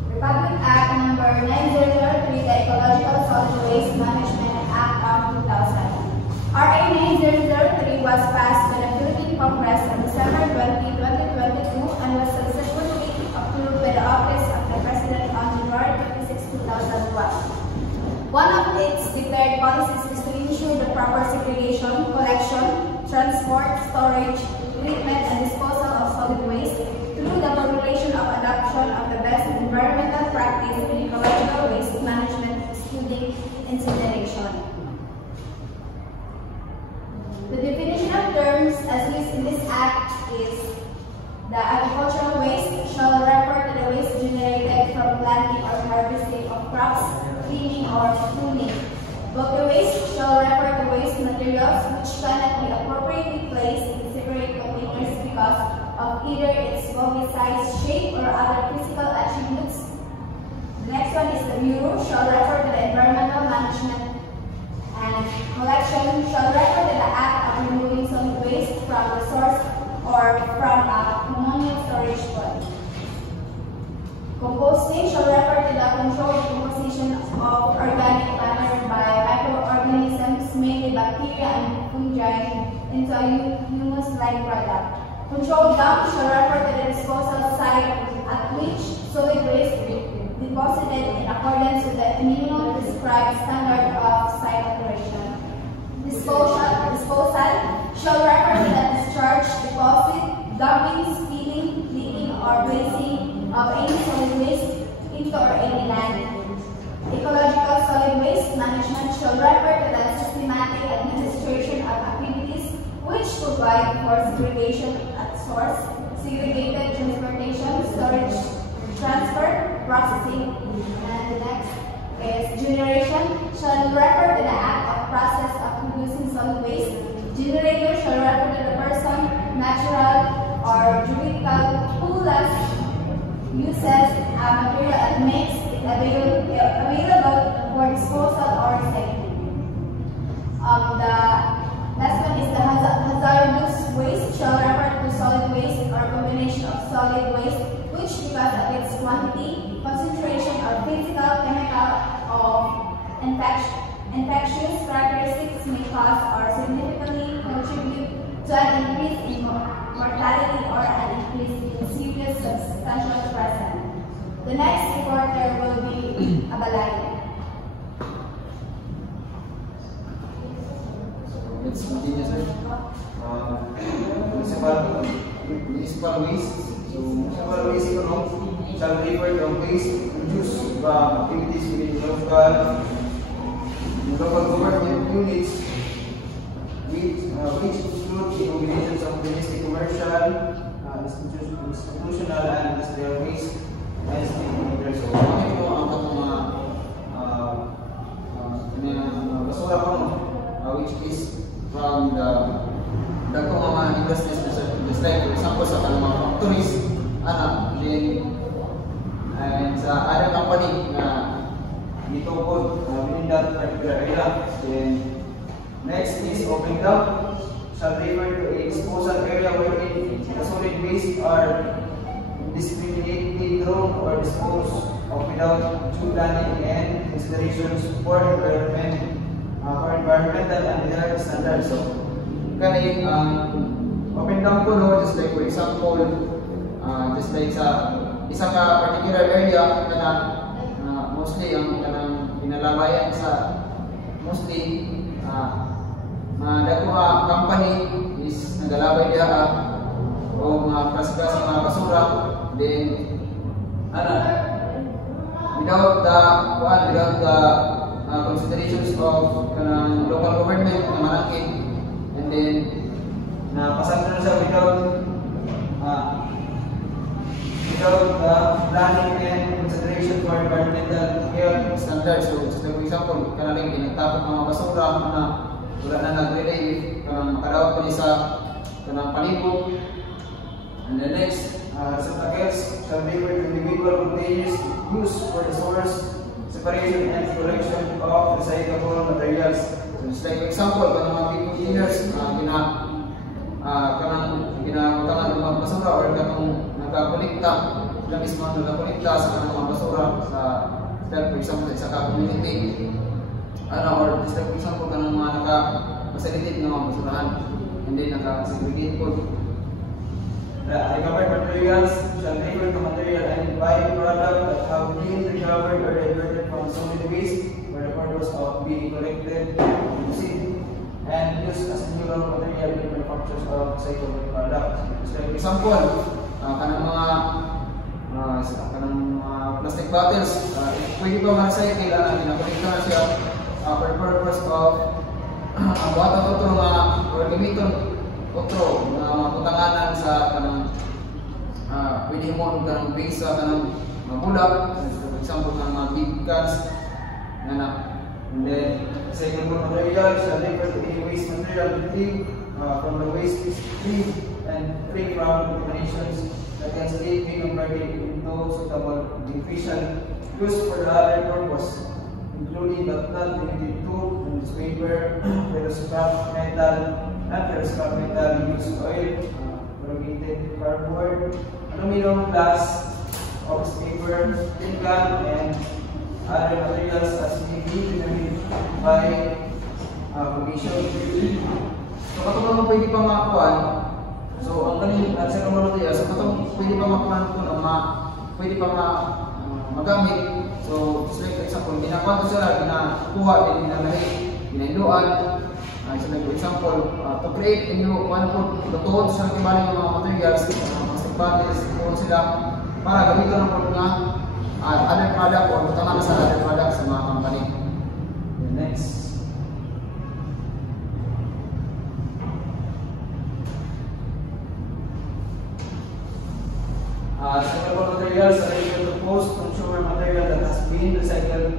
Republic Act number 9003, the Ecological Solid Waste Management Act of 2000. RA 9003 was passed by the Philippine Congress on December 20, 2022 and was successfully approved by the Office of the President on January 26, 2001. One of its declared policies is to ensure the proper segregation, collection, transport, storage, treatment, and disposal of solid waste through the formulation of adoption of the best environmental practice in ecological waste management, excluding incineration. The definition of terms as used in this act is the agricultural waste shall refer to the waste generated from planting or harvesting of crops, cleaning or pruning. Bulky waste shall refer to waste materials which cannot be appropriately placed in separate containers because of either its bulky size, shape, or other physical attributes. The next one is the Bureau shall refer to the environmental management, and collection shall refer to the act of removing solid waste from the source or from a communal storage point. Composting shall refer to the controlled composition of organic matter by microorganisms, mainly bacteria and fungi, into a humus-like product. Controlled dump shall refer to the disposal site at which solid waste deposited in accordance with the minimum prescribed standard of site operation. Disposal shall refer to the discharge, deposit, dumping, spilling, leaking, or placing of any solid waste into or any land. Ecological solid waste management shall refer to the systematic administration of activities which provide for segregation at source, segregated transportation, storage, transfer, processing. And the next is generation shall refer to the act of process of producing solid waste. Generator shall refer to the person, natural or juridical, who thus uses a material and makes it available for disposal or recycling. The last one is the hazardous waste shall refer to solid waste or combination of solid waste which, because of its quantity, concentration, or physical, chemical, or infectious characteristics may cause or significantly contribute to an increase in mortality or an increase in serious substantial present. The next reporter will be Abalay. Let's continue, sir. Municipal waste. So, municipal waste shall refer to waste produced from activities within local government units, which include the combinations of domestic, commercial, institutional, and industrial waste, and stakeholders. So, kami po ang mga basura po, which is from the mga investments just like for example sa mga factories, and sa other company na dito po within that particular area. Then next is open dump shall refer to a disposal area wherein the solid waste are indiscriminately thrown or disposed of without due planning and considerations for environmental and health standards. So, kani open dump ko, no, just like for example, just like sa isa ka particular area na mostly ang kanang pinalabayan sa mostly mga dato nga company is nagalabay diha o mga klase-klase mga basura, then without the considerations of kanang local government na malaki, and then pasangkan na siya without planning and consideration for environmental health standards. So, just like for example, kanaling pinagtapon mga basura na wala na nag-relay with makadawat ko sa kanang palibot. And the next subpackets shall be for individual containers used for the source, separation, and collection of recyclable materials. So, just like for example, kanang mga big containers ginabutangan ng mga basura or kanang nagkakolekta, sila mismo nagkakolekta sa kanang mga basura sa, for example, sa community, or just like for example, kanang mga naka-facilitate ng mga basurahan, and then naka-segregate po. The recovered materials shall refer to material and byproduct that have been recovered or diverted from solid waste for the purpose of being collected, used, and used as a new raw material in manufactures of recyclable products. So, for example, kanang mga plastic bottles, pwede pa ma-recycle, ginakolekta na siya for purpose of buhat ang otro mga or gamiton otro na mga putanganan sa kanang pwede mo kanang base sa kanang mga bulak, for example, ng mga big cans and then recyclable materials shall refer to any waste material free from the waste free and free from contaminations that can still be converted into suitable beneficial use for other purpose, including but not limited to newspaper, ferroscrap metal, and ferroscrap metal used oil, corrugated cardboard, aluminum, glass, office paper, tin can, and other materials as may be determined by commission. So, katulad mo pwede pa makakuan. So, ang kanil sa kamalotaya, so katulad pwede pa makakuan ko na pwede pa magamit. So, just like for example, ginakuan ko sila, ginakuha, din ginalahi, ginailuan. So, like for example, to create a new one food, lutuon sa nakibaling mga materials, plastic bottles, lutuon sila, para gamitin ang food nga other product or butangan sa other product sa mga company. Next. Recyclable materials are able to post-consumer material that has been recycled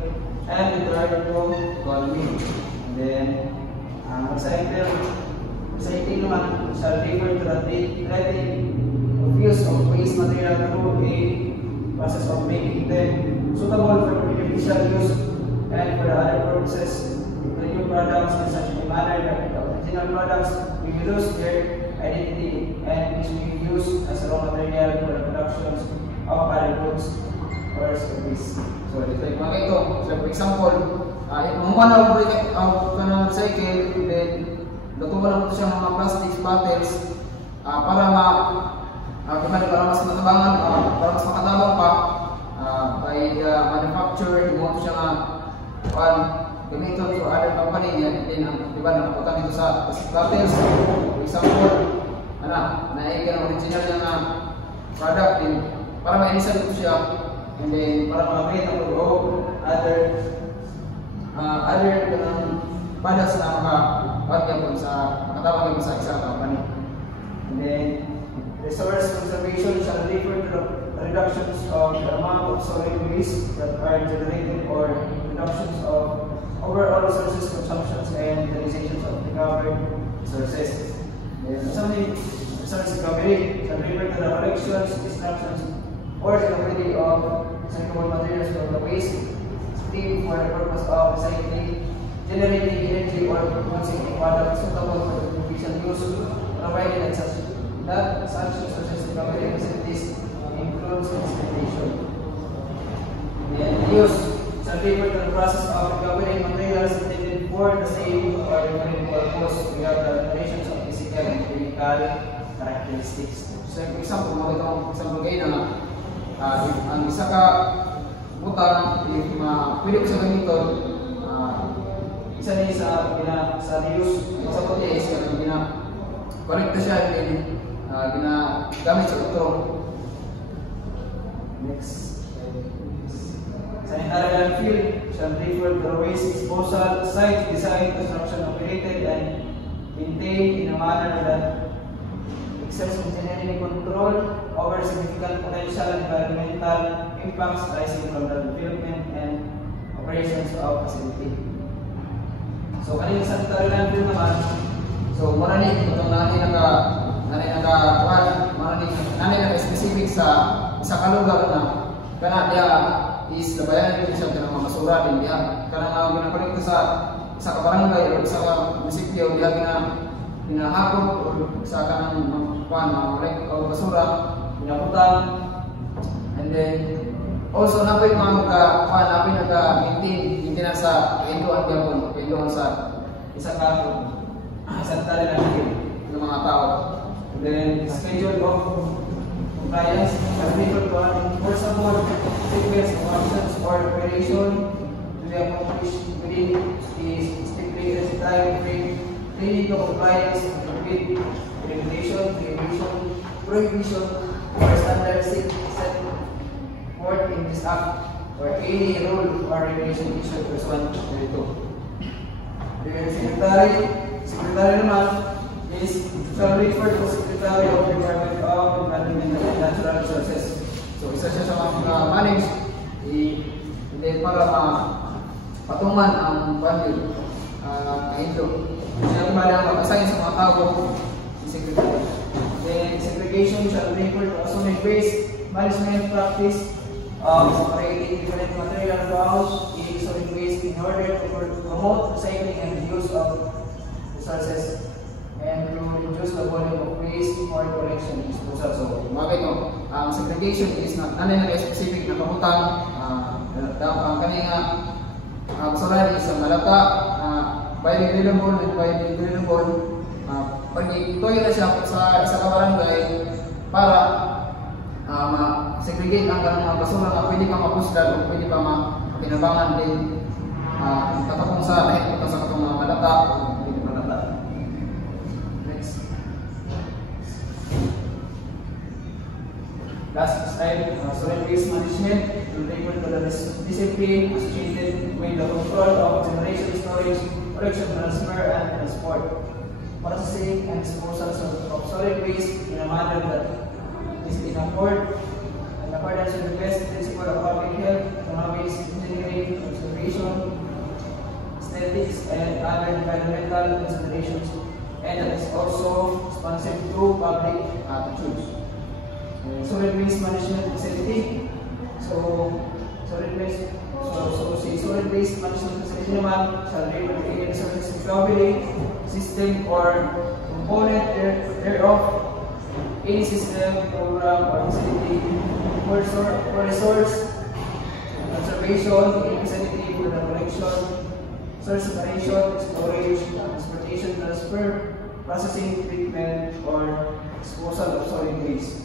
and returned to economy. And then, recycling naman shall refer to the treating of use of waste material through a process of making them suitable for beneficial use and for the other purposes, the new products in such a manner that the original products will lose their identity and is being used as a raw material for the productions of other goods or service. So, like mga ito, so for example, kumuha na ako ng recycle, then lutuan lang ito siya mga plastic bottles para mas matabangan, para mas makatabang pa by the manufacturer, kumuha ito siya nga gamiton for other company, and then diba nakaputan dito sa plastic bottles. For example, naiga ng original na product din para mainisan ito siya, and then para makakita ang other products na makapagyan sa makatabang sa isang company. And then resource conservation shall refer to the reductions of the amount of solid waste that are generated or reductions of overall resources consumptions and utilizations of recovered resources. Something resource recovery shall refer to the collections, destructions, or recovery of recyclable materials from the waste stream for the purpose of recycling, generating energy, or producing a product suitable for the provision and use provided that such resources recovery facilities includes exploitation. The use shall refer to the process of recovering materials intended for the same or different purpose without the alterations of physical and chemical characteristics. So, for example, mga example kayo na ang isa ka butang, pwede ko sa gamiton, isa niya sa use, sa puti is connect na siya, ginagamit sa utro. Next. Sanitary landfill shall refer to the waste disposal site designed, construction, operated, and maintained in a manner that exerts engineering control over significant potential environmental impacts arising from the development and operations of facility. So, kanina sanitary landfill naman, so marami itong naka-specific sa kalugar na kana dia is labayan dito siya kanang mga basura din dia kanang ginapalit ko sa kabarangay o sa munisipyo dia ginahakot o sa kanang mga basura ginaputang, and then also napay naka-maintain sa endoan sa isa ka sanitary landfill ng mga tao. And then schedule of compliance shall refer to an enforceable sequence of actions or operation to be accomplished within the stipulated time frame, leading to compliance with regulation, prohibition, or standards set forth in this act, or any rule or regulation issued pursuant thereto. The secretary naman is shall refer to Secretary of the Department of Environment and Natural Resources. So isa siya sa mga manage para patungan ang value kahito. Siya naman ang mag-assign sa mga tao secretary. Then segregation shall refer to a solid waste management practice of separating different material routes in solid waste in order to promote recycling and the use of resources and to reduce the volume of waste for collection and disposal. So, mga ito, segregation is not specific na kabutang. Ang kanina basura is malata, biodegradable and biodegradable. Pag itoy na siya sa isa ka barangay para ma-segregate ang mga basura na pwede pa mapusdan o pwede pa mapinabangan din tatapong sa lahit ito sa katong mga malata o pwede malata. Next. Last slide, solid waste management will refer to the discipline associated with the control of generation, storage, collection, transfer, and transport, processing, and disposal of solid waste in a manner that is in accordance with the best principle of public health, economics, engineering, conservation, aesthetics, and other environmental considerations, and that is also responsive to public attitudes. Solid waste management facility. Solid waste management facility naman shall refer to any resources recovery system or component thereof, any system, program, or facility for resource conservation, any facility for the collection, source separation, storage, transportation, transfer, processing, treatment, or disposal of solid waste.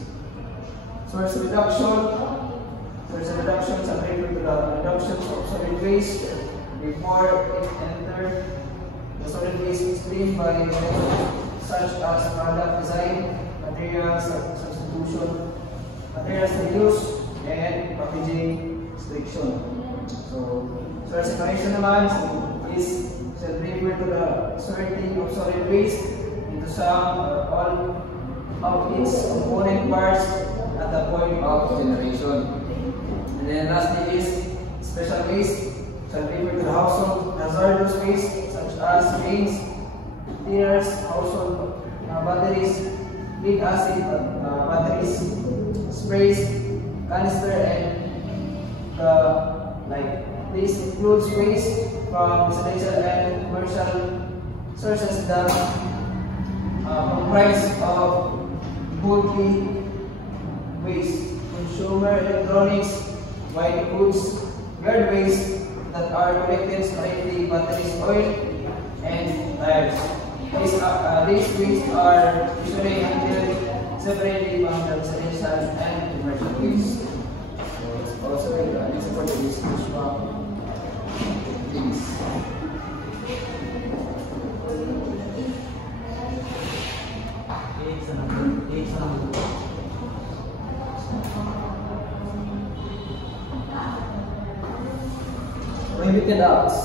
Source reduction shall refer to the reduction of solid waste before it enters the solid waste stream by such as product design, materials substitution, materials reuse, and packaging restriction. So, source separation naman is shall refer to the sorting of solid waste into some or all of its component parts at the point of generation. And then lastly is special waste shall refer to the household hazardous waste such as paints, cleaners, household batteries, lead acid batteries, sprays, canister, and like. This includes waste from residential and commercial sources that comprised of bulky waste, consumer electronics, white goods, yard waste that are collected separately, batteries, oil, and tires. These wastes are usually handled separately from the residential and commercial waste. So also it's for the waste to swap things. Prohibited acts.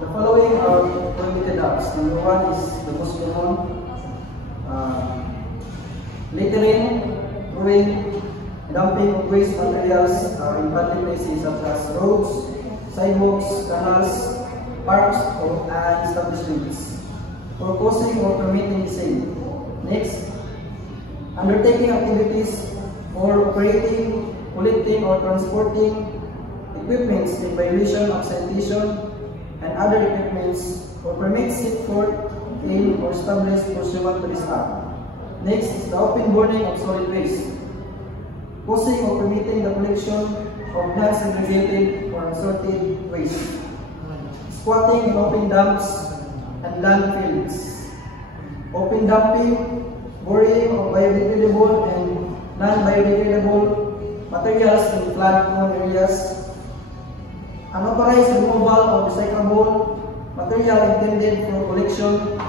The following are prohibited acts. Number one is the most common. Littering, throwing, dumping of waste materials in public places such as roads, sidewalks, canals, parks, and establishments, for causing or permitting sale. Next, undertaking activities for operating, collecting, or transporting equipments in violation of sanitation and other equipments or permits set forth in or established pursuant to this act. Next is the open burning of solid waste, causing or permitting the collection of non-segregated or unsorted waste, squatting in open dumps and landfills, open dumping, burying of biodegradable and non-biodegradable materials in flood-prone areas, unauthorized removal of recyclable material intended for collection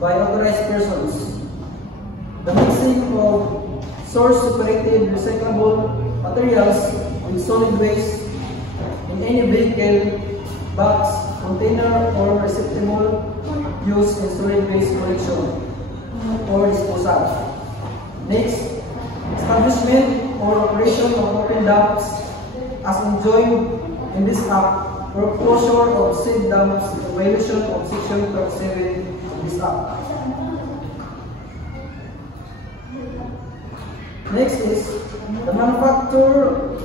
by authorized persons, the mixing of source-separated recyclable materials with solid waste in any vehicle, box, container, or receptacle used in solid waste collection or disposal. Next, establishment or operation of open dumps as enjoined in this act, or closure of said dumps in violation of Section 37 of this act. Next is the manufacture,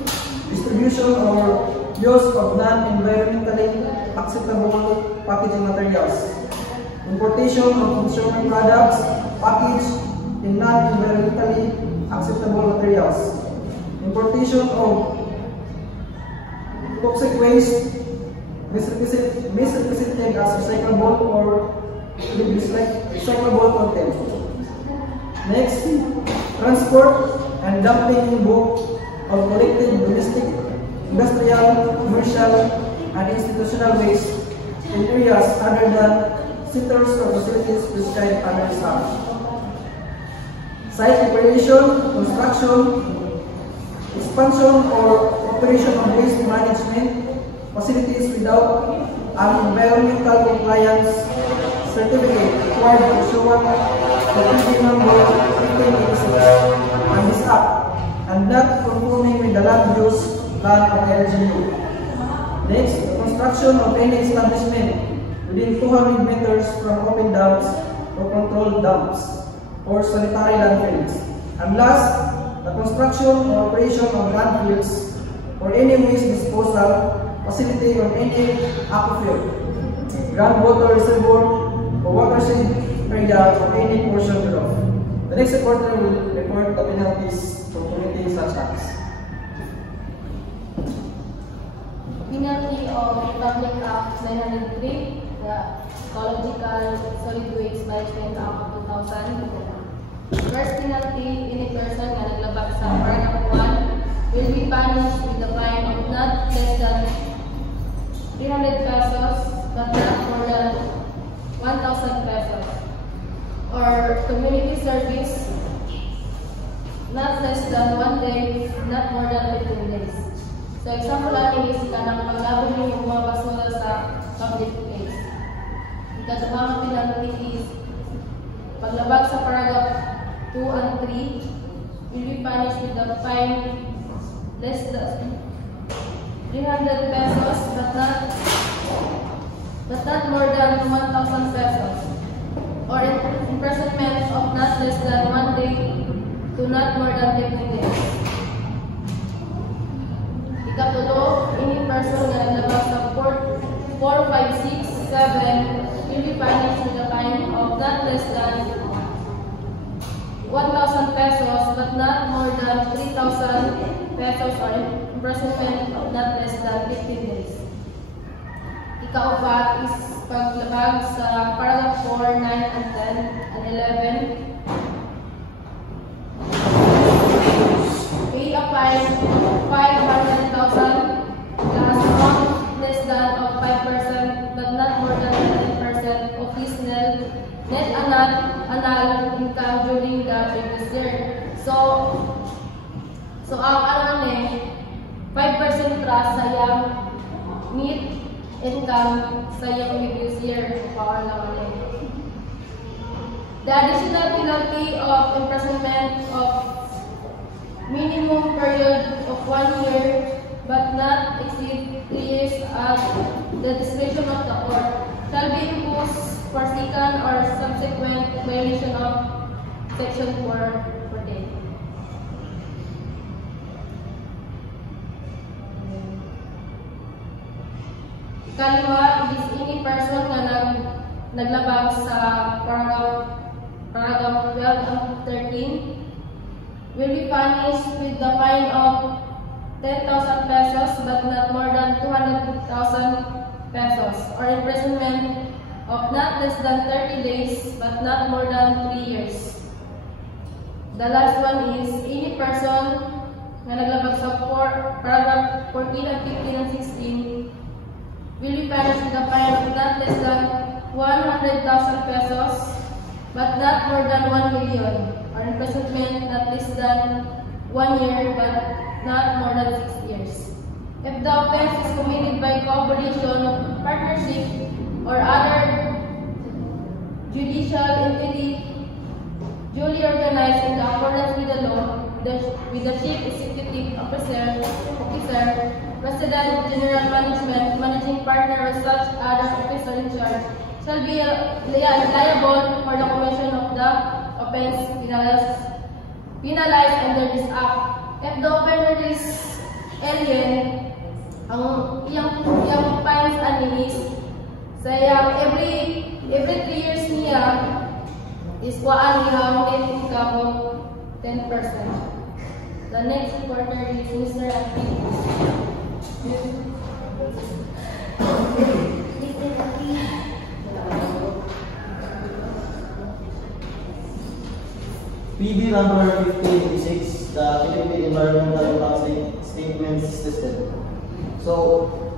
distribution, or use of non-environmentally acceptable packaging materials, importation of consumer products packaged in non-environmentally acceptable materials, importation of toxic waste misrepresented as recyclable or with recyclable content. Next, transport and dumping in bulk of collected domestic, industrial, commercial, and institutional waste in areas other than centers or facilities prescribed under this act. Site preparation, construction, expansion, or operation of waste management facilities without an environmental compliance certificate required pursuant to Criminal Law 1586 and this act, and not conforming with the land use plan of LGU. Next, the construction of any establishment within 200 meters from open dumps or controlled dumps or sanitary landfills. And last, the construction or operation of landfills or any waste disposal facility on any aquifer, groundwater reservoir, or watershed area of any portion thereof. The next reporter will report the penalties for committing such acts. Penalty of Public Act 903, the Ecological Solid Waste Management Act of 2000. First penalty, any person na naglabag sa paragraph 1 will be punished with a fine of not less than 300 pesos but not more than 1,000 pesos, or community service not less than 1 day, not more than 15 days. So example natin is kanang paglabog ng mga basura sa public place. Ikadumang penalty is paglabag sa paragraph 2 and 3 will be punished with a fine less than 300 pesos but not more than 1,000 pesos, or imprisonment of not less than 1 day to not more than 15 days. Ikatulo, any person na naglabag sa 4, 5, 6, 7 will be punished with a fine of not less than pesos or imprisonment of not less than 15 days. Ikaapat is paglabag sa paragraph 4, 9, and 10, and 11. Pay a fine of 500,000 plus not less than of 5%, but not more than 10% of his net annual income during the previous year. So ang 5% trust sa iyang net income sa iyang previous year. The additional penalty of imprisonment of minimum period of 1 year but not exceed 3 years at the discretion of the court shall be imposed for second or subsequent violation of Section 414. Kalima is any person na naglabag sa paragraph 12 and 13 will be punished with the fine of 10,000 pesos but not more than 200,000 pesos or imprisonment of not less than 30 days but not more than 3 years. The last one is any person na naglabag sa paragraph 14 and 15 and 16 will be punished with a fine of not less than 100,000 pesos but not more than 1 million or imprisonment not less than 1 year but not more than 6 years. If the offense is committed by cooperation, partnership, or other judicial entity duly organized in accordance with the law, with the chief executive officer, president, general management, managing partner, or such other officer in charge, shall be liable for the commission of the offense penalized under this act. If the offender is alien, ang iyang fines is sa every 3 years niya is waan iyang net income of 10%. The next reporter is Mr. Ati. PD number 1586, the Philippine Environmental Toxic Statements System. So,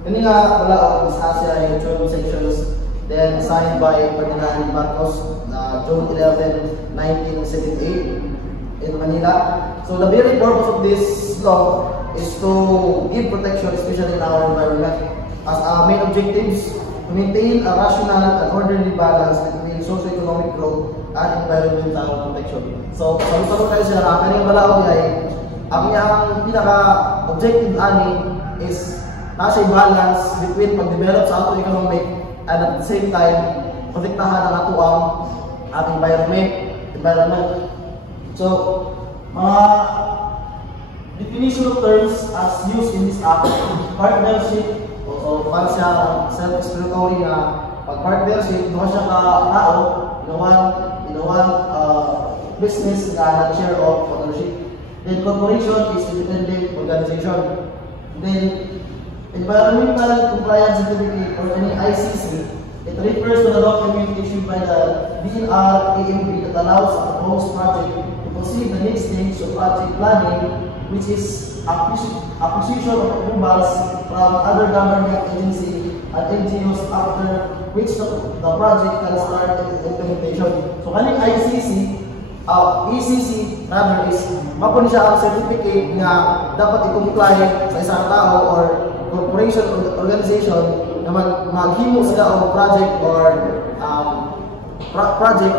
yun nga wala ako disasya yung 12 sections then signed by Ferdinand Marcos June 11, 1978 in Manila. So, the very purpose of this law is to give protection, especially in our environment, as our main objectives to maintain a rational and orderly balance between socio-economic growth and environmental protection. So, sabi-sabi tayo siya na kanyang balaod ay ang iyang pinaka-objective ani is nasa balance between pag-develop sa ato economic and at the same time protektahan ang ato ang environment. So, mga definition of terms as used in this act, partnership, so para siya self-explanatory na pag-partnership, doon siya ka-tao, in one business na share of ownership. Then corporation is independent organization. Then environmental compliance certificate or any ICC, it refers to the document issued by the DNR-AMP that allows a proposed project to proceed the next stage of project planning, which is acquisition of approvals from other government agencies and NGOs after which the project can start implementation. So kaning ECC rather is mapun siya ang certificate nga dapat i-comply sa isang tao or corporation or organization na maghimo sila og project or project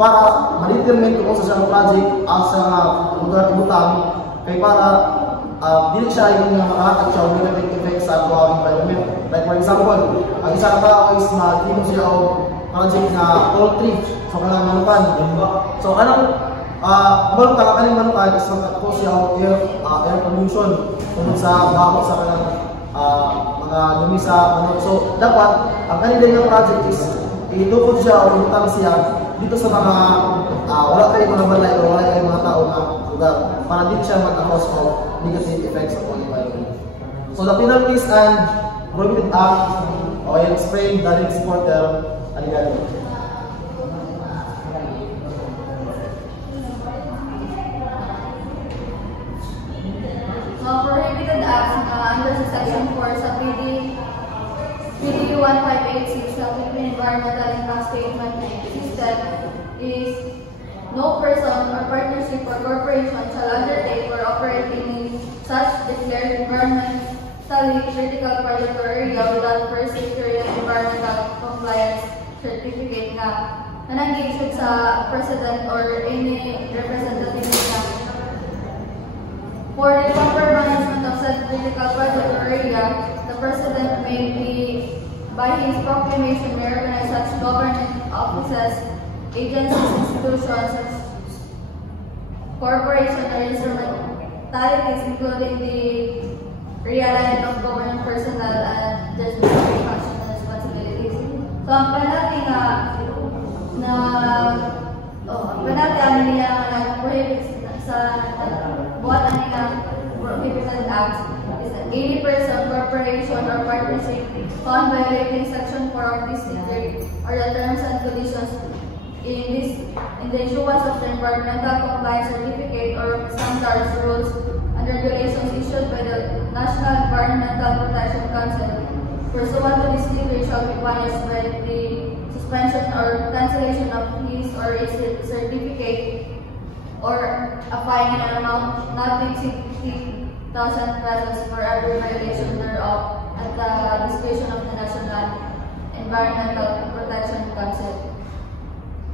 para ma-determine kung sa siyang project ang sa lugar ibutang kay para dili siya yung makahatag siya og negative effect sa ating environment. Like for example, ang isang tao is maghimo siya og project na poultry so kanang manukan. So kanang manukan kaning manukan is magkakos siya og air pollution tungod sa baho sa kanang mga dumi sa manok. So dapat ang kanila project is itukod siya o utang siya dito sa mga wala kayo mga balay o wala kayo mga tao na lugar para dito siya mag-cause of negative effects upon the environment. So the penalties and prohibited act, I explain the next quarter allegedly. So prohibited acts under section 4 sa PD 1586 sa Philippine Environmental Impact Statement System is no person or partnership or corporation shall undertake or operate in such declared environmentally critical project or area without first securing environmental compliance certificate nga nanag-issued sa President or any representative niya. For the proper management of such critical project or area, the President may be, by his proclamation, may organize such government offices, agencies, institutions, such corporation or instrumentalities, including the realignment of government personnel and their specific function and responsibilities. So, ang panati ang nila nag-prohibit sa buwan ang nila prohibited acts is that any person, corporation, or partnership found violating Section 4 of this decree or the terms and conditions in the issuance of the environmental compliance certificate or standards, rules, and regulations issued by the National Environmental Protection Council pursuant to this decree shall be punished by the suspension or cancellation of his or its certificate or a fine in an amount not to exceed 50,000 pesos for every violation thereof at the discretion of the National Environmental Protection Council.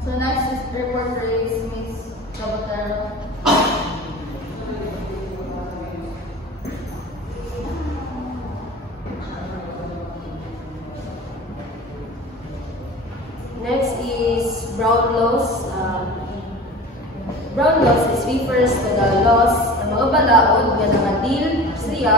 So next is reporter is Ms. Cabotero. Next is Brown Laws. Brown Laws is refers to the laws ng mga balaod nga nakadeal siya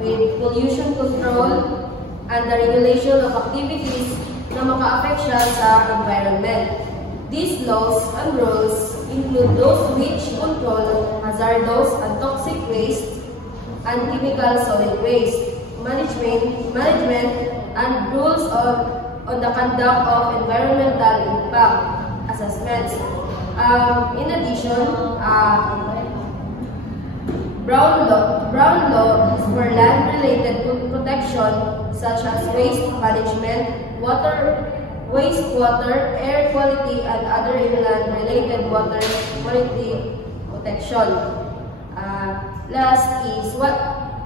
with pollution control and the regulation of activities na maka-affect siya sa environment. These laws and rules include those which control hazardous and toxic waste and chemical solid waste, management and rules on the conduct of environmental impact assessments. In addition, Brown Law is for land-related protection such as waste management, wastewater, air quality, and other land-related water quality protection. Last is what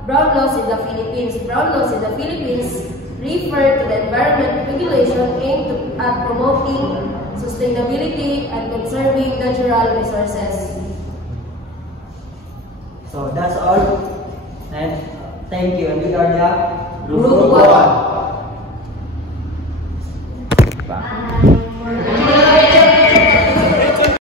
Brown Laws in the Philippines. Brown Laws in the Philippines refer to the environment regulation aimed at promoting sustainability and conserving natural resources. So that's all, and thank you. And we are the Group 1. Bye.